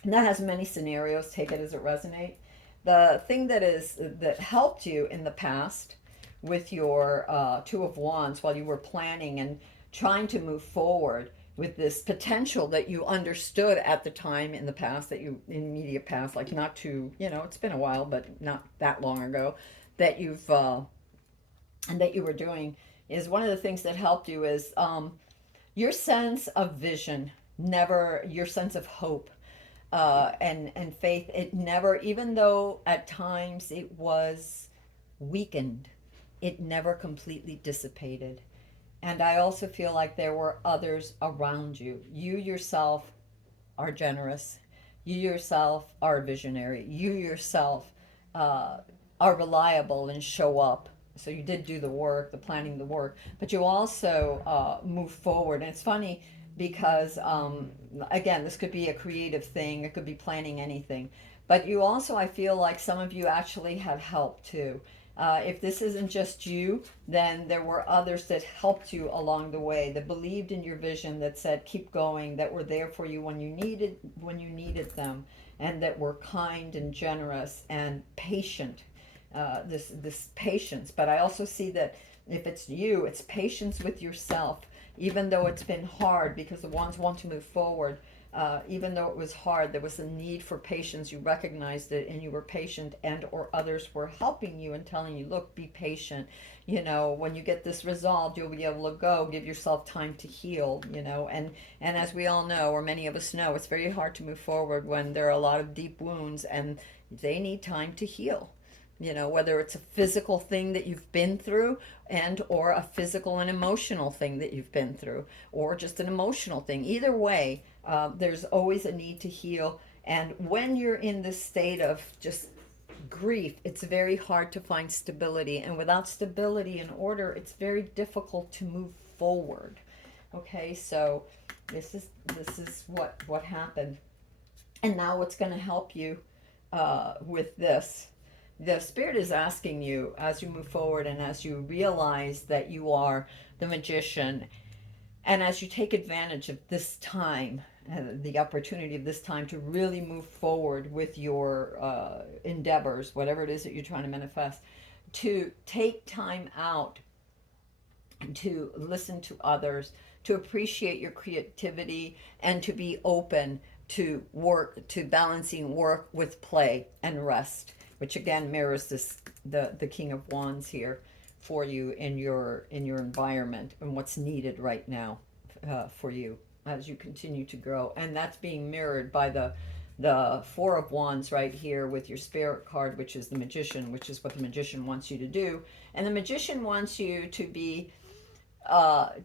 that has many scenarios. Take it as it resonates. The thing that helped you in the past with your Two of Wands while you were planning and trying to move forward with this potential that you understood at the time in the past, that you, in immediate past, like not too, it's been a while, but not that long ago, that you've, and that you were doing, is one of the things that helped you is your sense of vision, never, your sense of hope and faith. It never, even though at times it was weakened, it never completely dissipated. And I also feel like there were others around you. You yourself are generous. You yourself are visionary. You yourself uh, are reliable and show up. So you did do the work, the planning, the work, but you also move forward. And it's funny because, again, this could be a creative thing, it could be planning anything. But you also, I feel like some of you actually had help too. If this isn't just you, then there were others that helped you along the way, that believed in your vision, that said keep going, that were there for you when you needed them, and that were kind and generous and patient. This patience, but I also see that if it's you, it's patience with yourself, even though it's been hard, because the ones want to move forward. Even though it was hard, there was a need for patience. You recognized it and you were patient, and or others were helping you and telling you, look, be patient. When you get this resolved, you'll be able to go. Give yourself time to heal, and as we all know, or many of us know, it's very hard to move forward when there are a lot of deep wounds and they need time to heal. Whether it's a physical thing that you've been through, and or a physical and emotional thing that you've been through, or just an emotional thing. Either way, there's always a need to heal. And when you're in this state of just grief, it's very hard to find stability. And without stability and order, it's very difficult to move forward. Okay, so this is what happened. And now what's going to help you with this? The spirit is asking you, as you move forward and as you realize that you are the magician, and as you take advantage of this time, the opportunity of this time to really move forward with your endeavors, whatever it is that you're trying to manifest, to take time out to listen to others, to appreciate your creativity, and to be open to work, to balancing work with play and rest, which again mirrors the King of Wands here for you in your environment and what's needed right now for you as you continue to grow. And that's being mirrored by the Four of Wands right here with your Spirit card, which is the Magician, which is what the Magician wants you to do. And the Magician wants you to be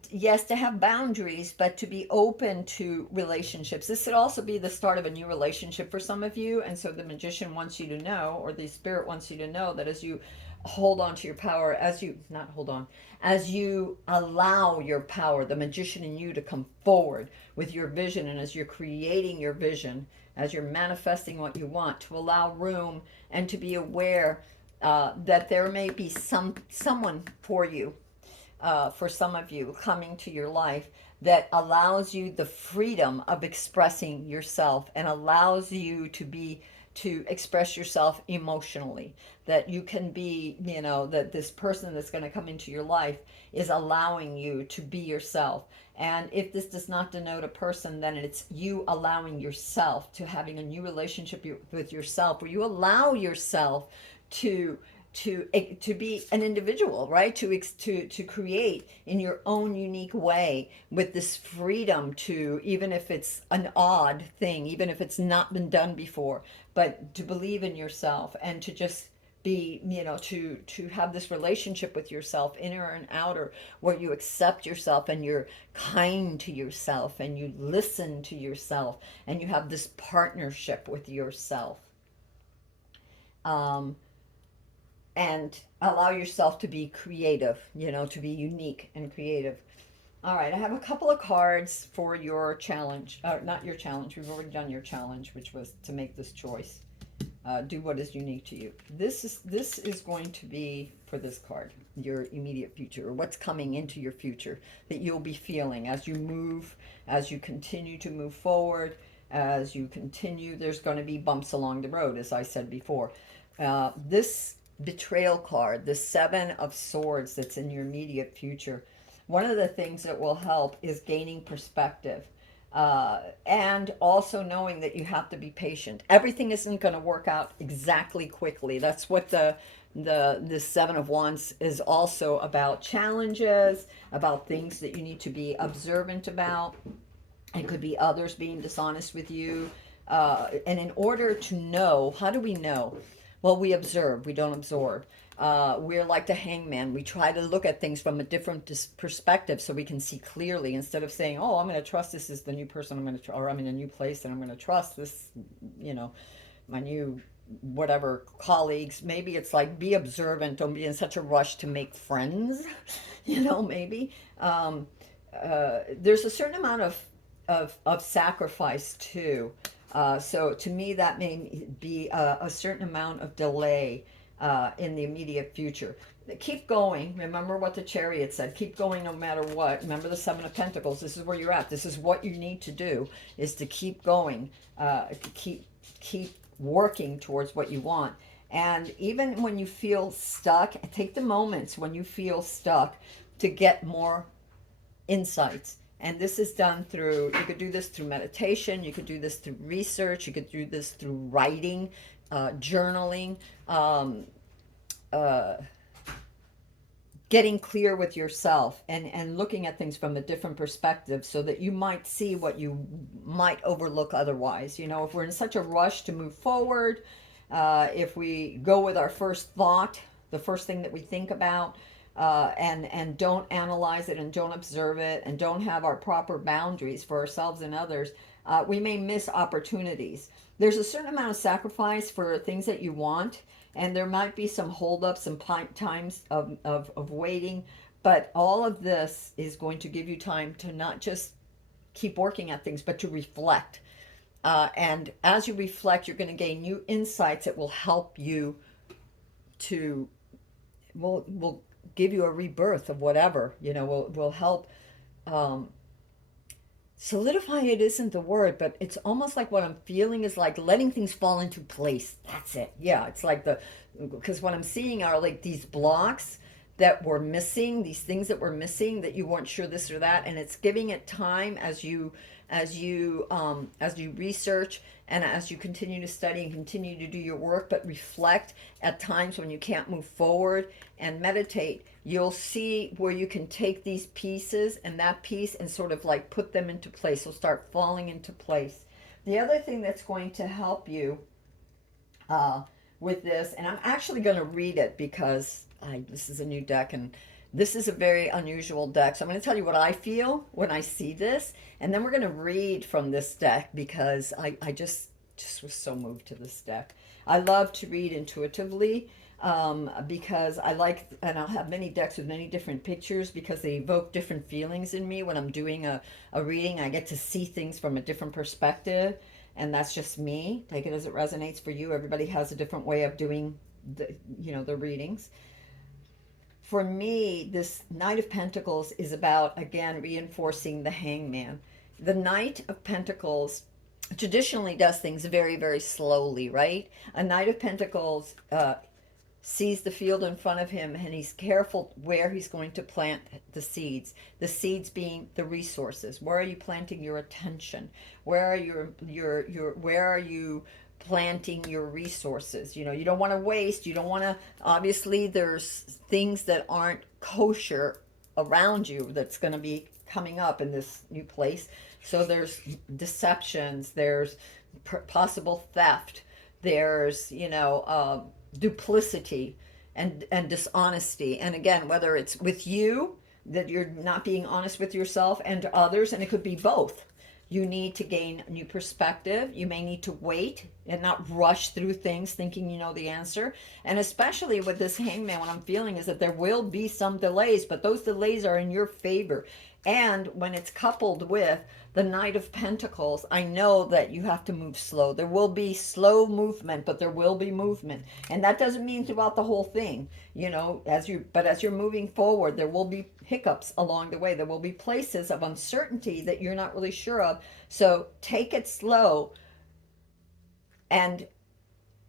yes, to have boundaries, but to be open to relationships. This could also be the start of a new relationship for some of you. And so the Magician wants you to know, or the Spirit wants you to know, that as you hold on to your power, as you, not hold on, as you allow your power, the Magician in you, to come forward with your vision, and as you're creating your vision, as you're manifesting what you want, to allow room and to be aware that there may be someone for you, for some of you, coming to your life that allows you the freedom of expressing yourself and allows you to express yourself emotionally, that you can be, you know, that this person that's going to come into your life is allowing you to be yourself. And if this does not denote a person, then it's you allowing yourself to having a new relationship with yourself, where you allow yourself to to be an individual, right? To create in your own unique way, with this freedom to, even if it's an odd thing, even if it's not been done before, but to believe in yourself and to just be, you know, to have this relationship with yourself, inner and outer, where you accept yourself and you're kind to yourself and you listen to yourself and you have this partnership with yourself. Um, and allow yourself to be creative, you know, to be unique and creative. All right, I have a couple of cards for your challenge. Not your challenge, we've already done your challenge, which was to make this choice. Do what is unique to you. This is going to be for this card, your immediate future, or what's coming into your future that you'll be feeling as you move, as you continue to move forward, as you continue. There's going to be bumps along the road, as I said before. This betrayal card, the Seven of Swords that's in your immediate future, one of the things that will help is gaining perspective. And also knowing that you have to be patient. Everything isn't going to work out exactly quickly. That's what the Seven of Wands is also about: challenges, about things that you need to be observant about. It could be others being dishonest with you. And in order to know, how do we know? Well, we observe, we don't absorb. We're like the hangman. We try to look at things from a different perspective so we can see clearly, instead of saying, oh, I'm going to trust this is the new person I'm going to, or I'm in a new place and I'm going to trust this, you know, my new whatever colleagues. Maybe it's like, be observant, don't be in such a rush to make friends, you know, maybe. There's a certain amount of sacrifice too. So to me, that may be a certain amount of delay in the immediate future. Keep going. Remember what the Chariot said. Keep going no matter what. Remember the Seven of Pentacles. This is where you're at. This is what you need to do, is to keep going. Keep working towards what you want. And even when you feel stuck, take the moments when you feel stuck to get more insights. And this is done through, you could do this through meditation, you could do this through research, you could do this through writing, journaling, uh, getting clear with yourself, and looking at things from a different perspective, so that you might see what you might overlook otherwise. You know, if we're in such a rush to move forward, if we go with our first thought, the first thing that we think about, and don't analyze it and don't observe it and don't have our proper boundaries for ourselves and others, we may miss opportunities. There's a certain amount of sacrifice for things that you want, and there might be some holdups, some times of waiting, but all of this is going to give you time to not just keep working at things, but to reflect. And as you reflect, you're going to gain new insights that will help you to, will give you a rebirth of whatever, you know, will help um, solidify. It isn't the word, but it's almost like what I'm feeling is like letting things fall into place. That's it. Yeah, it's like because what I'm seeing are like these blocks that were missing, these things that were missing, that you weren't sure this or that, and it's giving it time as you research and as you continue to study and continue to do your work, but reflect at times when you can't move forward and meditate. You'll see where you can take these pieces and that piece and sort of like put them into place. They'll start falling into place. The other thing that's going to help you uh, with this, and I'm actually going to read it because this is a new deck and this is a very unusual deck. So I'm going to tell you what I feel when I see this, and then we're going to read from this deck because I just was so moved to this deck. I love to read intuitively because I like, and I'll have many decks with many different pictures because they evoke different feelings in me. When I'm doing a reading, I get to see things from a different perspective, and that's just me. Take it as it resonates for you. Everybody has a different way of doing the readings. For me, this Knight of Pentacles is about, again, reinforcing the Hangman. The Knight of Pentacles traditionally does things very, very slowly, right? A Knight of Pentacles sees the field in front of him, and he's careful where he's going to plant the seeds. The seeds being the resources. Where are you planting your attention? Where are your where are you planting your resources? You know, you don't want to waste. You don't want to, obviously there's things that aren't kosher around you that's going to be coming up in this new place. So there's deceptions, there's possible theft, there's, duplicity and dishonesty. And again, whether it's with you, that you're not being honest with yourself and others, and it could be both. You need to gain new perspective. You may need to wait and not rush through things thinking you know the answer. And especially with this hangman, what I'm feeling is that there will be some delays, but those delays are in your favor. And when it's coupled with the Knight of Pentacles, I know that you have to move slow. There will be slow movement, but there will be movement. And that doesn't mean throughout the whole thing, as you're moving forward, there will be hiccups along the way. There will be places of uncertainty that you're not really sure of. So take it slow and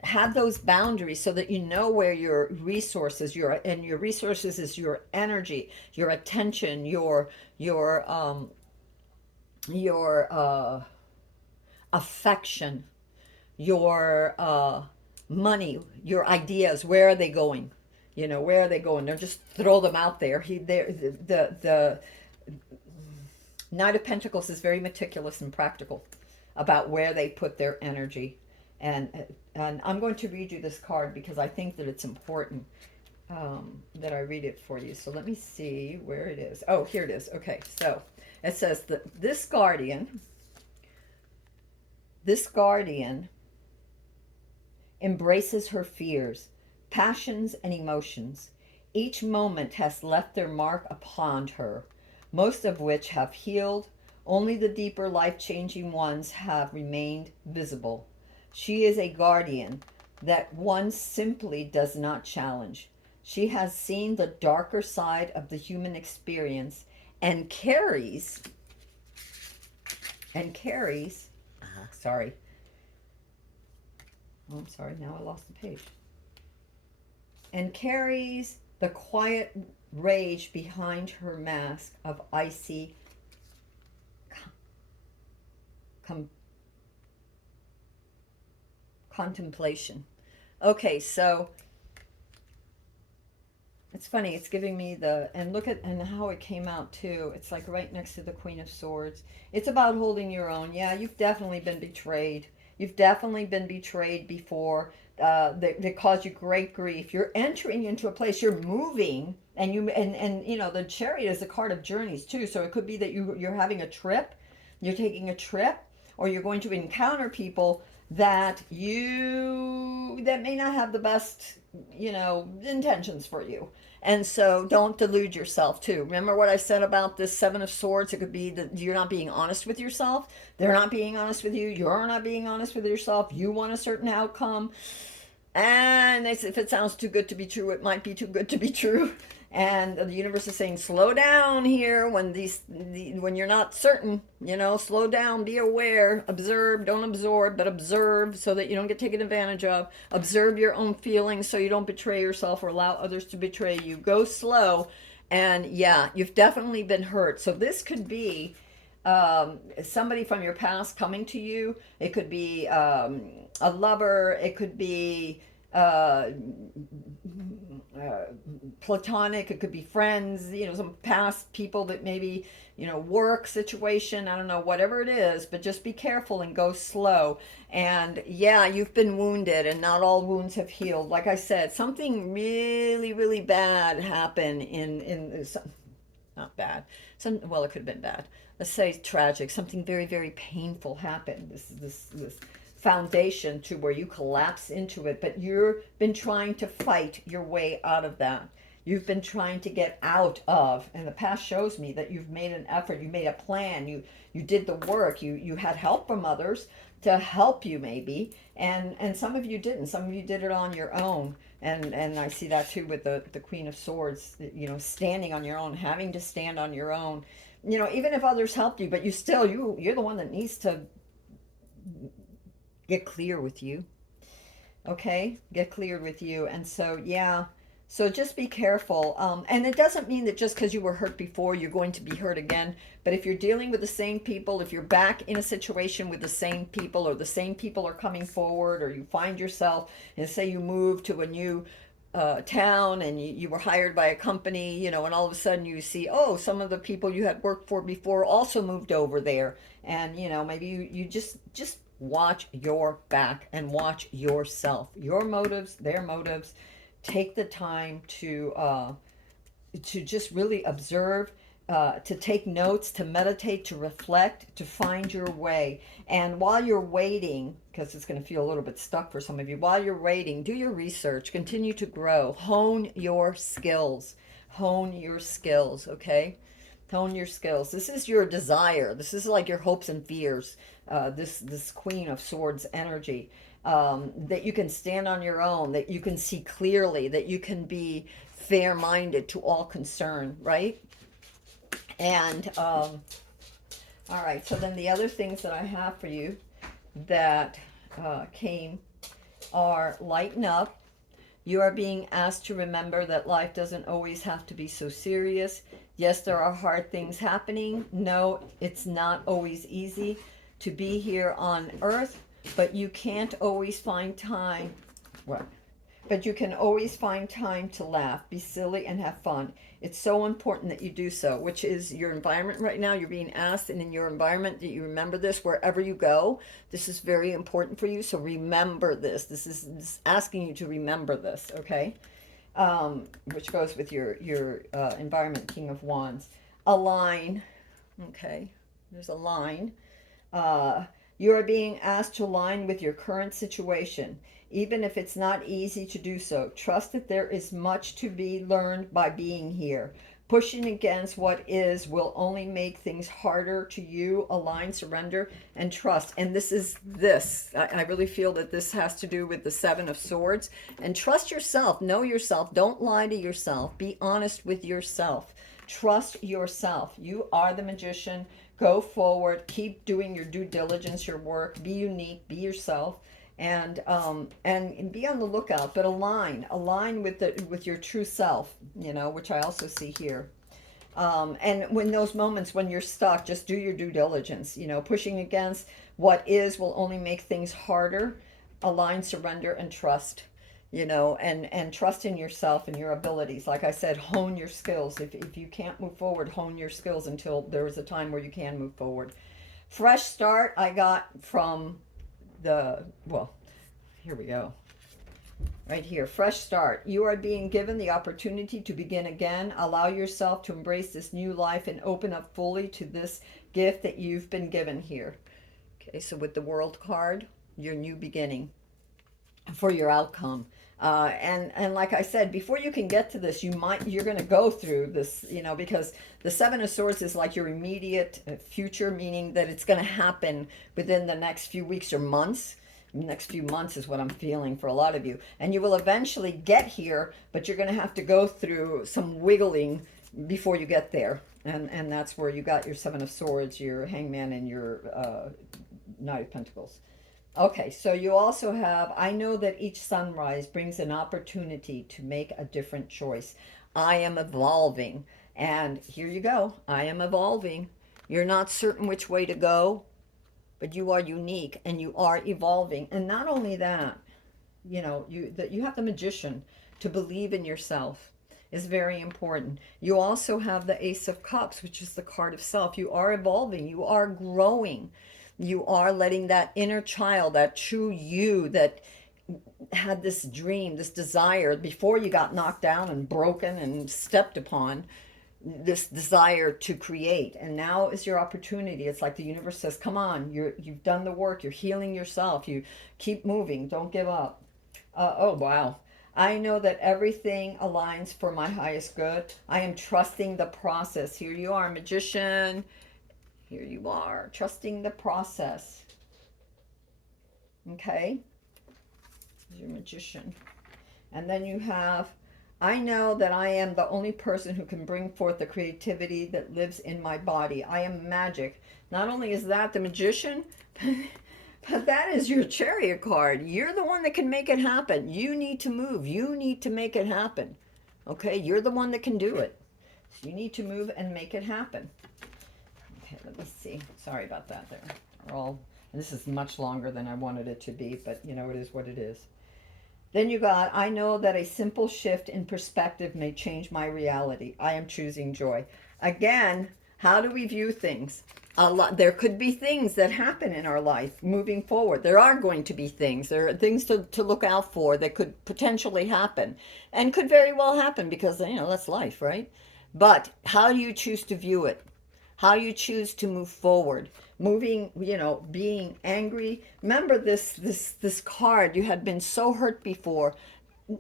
have those boundaries so that you know where your resources, your resources is your energy, your attention, your affection, your money, your ideas. Where are they going? Where are they going? Don't just throw them out there. The Knight of Pentacles is very meticulous and practical about where they put their energy. And I'm going to read you this card because I think that it's important that I read it for you. So let me see where it is. Oh, here it is. Okay, so it says that this guardian embraces her fears, passions, and emotions. Each moment has left their mark upon her, most of which have healed. Only the deeper, life-changing ones have remained visible. She is a guardian that one simply does not challenge. She has seen the darker side of the human experience and carries, sorry. Oh, I'm sorry, now I lost the page. And carries the quiet rage behind her mask of icy contemplation. Okay, so it's funny, it's giving me and look at and how it came out too. It's like right next to the Queen of Swords. It's about holding your own. Yeah, you've definitely been betrayed. You've definitely been betrayed before. That caused you great grief. You're entering into a place, you're moving, and the Chariot is a card of journeys too. So it could be that you're having a trip, you're taking a trip, or you're going to encounter people that may not have the best intentions for you. And so don't delude yourself too. Remember what I said about this Seven of Swords? It could be that you're not being honest with yourself, they're not being honest with you, you're not being honest with yourself, you want a certain outcome, and if it sounds too good to be true, it might be too good to be true. And the universe is saying, slow down here when you're not certain, slow down, be aware, observe, don't absorb, but observe so that you don't get taken advantage of. Observe your own feelings so you don't betray yourself or allow others to betray you. Go slow. And yeah, you've definitely been hurt. So this could be somebody from your past coming to you. It could be a lover. It could be platonic. It could be friends. Some past people that maybe work situation. I don't know, whatever it is. But just be careful and go slow. And yeah, you've been wounded, and not all wounds have healed. Like I said, something really, really bad happened in not bad. Well, it could have been bad. Let's say tragic. Something very, very painful happened. This foundation to where you collapse into it, but you've been trying to fight your way out of that. You've been trying to get out of, and the past shows me that you've made an effort, you made a plan, you did the work, you had help from others to help you maybe, and some of you didn't. Some of you did it on your own. And I see that too with the Queen of Swords, standing on your own, having to stand on your own. Even if others helped you, but you're the one that needs to get clear with you. Okay, get cleared with you. And so, yeah, so just be careful. And it doesn't mean that just because you were hurt before, you're going to be hurt again. But if you're dealing with the same people, if you're back in a situation with the same people, or the same people are coming forward, or you find yourself, and say you move to a new town, and you were hired by a company, and all of a sudden you see, oh, some of the people you had worked for before also moved over there. And, maybe you just watch your back and watch yourself, your motives, their motives. Take the time to just really observe, to take notes, to meditate, to reflect, to find your way. And while you're waiting, because it's going to feel a little bit stuck for some of you, while you're waiting, do your research, continue to grow, hone your skills, okay? Hone your skills. This is your desire. This is like your hopes and fears. This Queen of Swords energy. That you can stand on your own, that you can see clearly, that you can be fair-minded to all concern, right? And all right, so then the other things that I have for you that came are lighten up. You are being asked to remember that life doesn't always have to be so serious. Yes, there are hard things happening. No, it's not always easy to be here on earth, but you can't always find time. What? But you can always find time to laugh, be silly, and have fun. It's so important that you do so, which is your environment right now. You're being asked, and in your environment, that you remember this wherever you go. This is very important for you, so remember this. This is asking you to remember this, okay? Which goes with your environment, King of Wands. Align, okay? There's a line. You are being asked to align with your current situation, even if it's not easy to do so. Trust that there is much to be learned by being here. Pushing against what is will only make things harder to you. Align, surrender, and trust. And this is this. I really feel that this has to do with the Seven of Swords. And trust yourself. Know yourself. Don't lie to yourself. Be honest with yourself. Trust yourself. You are the magician. Go forward. Keep doing your due diligence, your work. Be unique. Be yourself. And be on the lookout, but align with your true self, which I also see here. And when those moments when you're stuck, just do your due diligence. Pushing against what is will only make things harder. Align, surrender, and trust. And trust in yourself and your abilities. Like I said, hone your skills. If you can't move forward, hone your skills until there is a time where you can move forward. Fresh start I got from well, here we go. Right here, fresh start. You are being given the opportunity to begin again. Allow yourself to embrace this new life and open up fully to this gift that you've been given here. Okay, so with the World card, your new beginning for your outcome. And like I said, before you can get to this, you're going to go through this, because the Seven of Swords is like your immediate future, meaning that it's going to happen within the next few weeks or months. The next few months is what I'm feeling for a lot of you. And you will eventually get here, but you're going to have to go through some wiggling before you get there. And that's where you got your Seven of Swords, your Hangman, and your Knight of Pentacles. Okay, so you also have, I know that each sunrise brings an opportunity to make a different choice. I am evolving. And here you go. I am evolving. You're not certain which way to go, but you are unique and you are evolving. And not only that, you have the magician to believe in yourself is very important. You also have the Ace of Cups, which is the card of self. You are evolving. You are growing. You are letting that inner child, that true you that had this dream, this desire before you got knocked down and broken and stepped upon, this desire to create. And now is your opportunity. It's like the universe says, come on, you've done the work. You're healing yourself. You keep moving. Don't give up. Oh, wow. I know that everything aligns for my highest good. I am trusting the process. Here you are, magician. Here you are, trusting the process. Okay? Your magician. And then you have, I know that I am the only person who can bring forth the creativity that lives in my body. I am magic. Not only is that the magician, But that is your Chariot card. You're the one that can make it happen. You need to move. You need to make it happen. Okay, you're the one that can do it. So you need to move and make it happen. Okay, let me see. Sorry about that there. We're all, this is much longer than I wanted it to be, but you know, it is what it is. Then you got, I know that a simple shift in perspective may change my reality. I am choosing joy. Again, how do we view things? A lot, there could be things that happen in our life moving forward. There are going to be things. There are things to look out for that could potentially happen and could very well happen because, you know, that's life, right? But how do you choose to view it? How you choose to move forward, moving, you know, being angry. Remember this card, you had been so hurt before.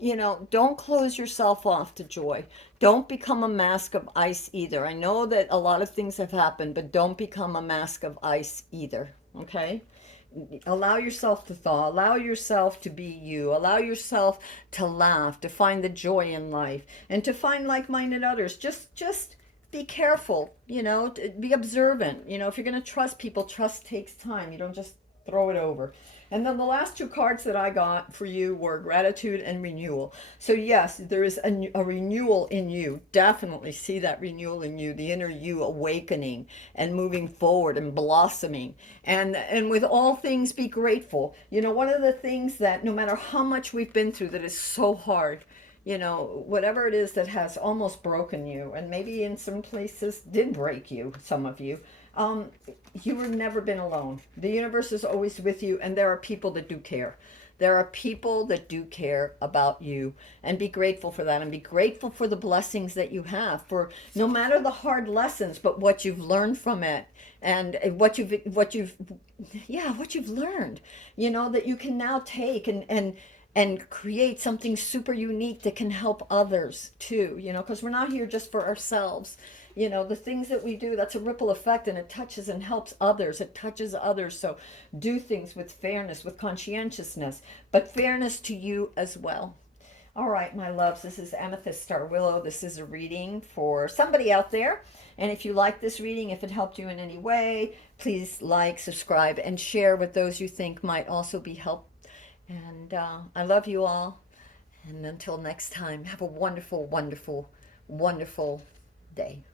You know, don't close yourself off to joy. Don't become a mask of ice either. I know that a lot of things have happened, but don't become a mask of ice either. Okay, allow yourself to thaw, allow yourself to be you, allow yourself to laugh, to find the joy in life, and to find like-minded others. Just be careful, you know, be observant. You know, if you're going to trust people, trust takes time. You don't just throw it over. And then the last two cards that I got for you were gratitude and renewal. So yes, there is a renewal in you. Definitely see that renewal in you, the inner you awakening and moving forward and blossoming. And with all things, be grateful. You know, one of the things that no matter how much we've been through that is so hard, you know, whatever it is that has almost broken you, and maybe in some places did break you, some of you, um, you have never been alone. The universe is always with you, and there are people that do care. There are people that do care about you, and be grateful for that, and be grateful for the blessings that you have, for no matter the hard lessons, but what you've learned from it, and what you've learned, you know, that you can now take and create something super unique that can help others too, you know, because we're not here just for ourselves. You know, the things that we do, that's a ripple effect, and it touches and helps others. It touches others. So do things with fairness, with conscientiousness, but fairness to you as well. All right, my loves, this is Amethyst Star Willow. This is a reading for somebody out there. And if you like this reading, if it helped you in any way, please like, subscribe, and share with those you think might also be helped. And I love you all. And until next time, have a wonderful, wonderful, wonderful day.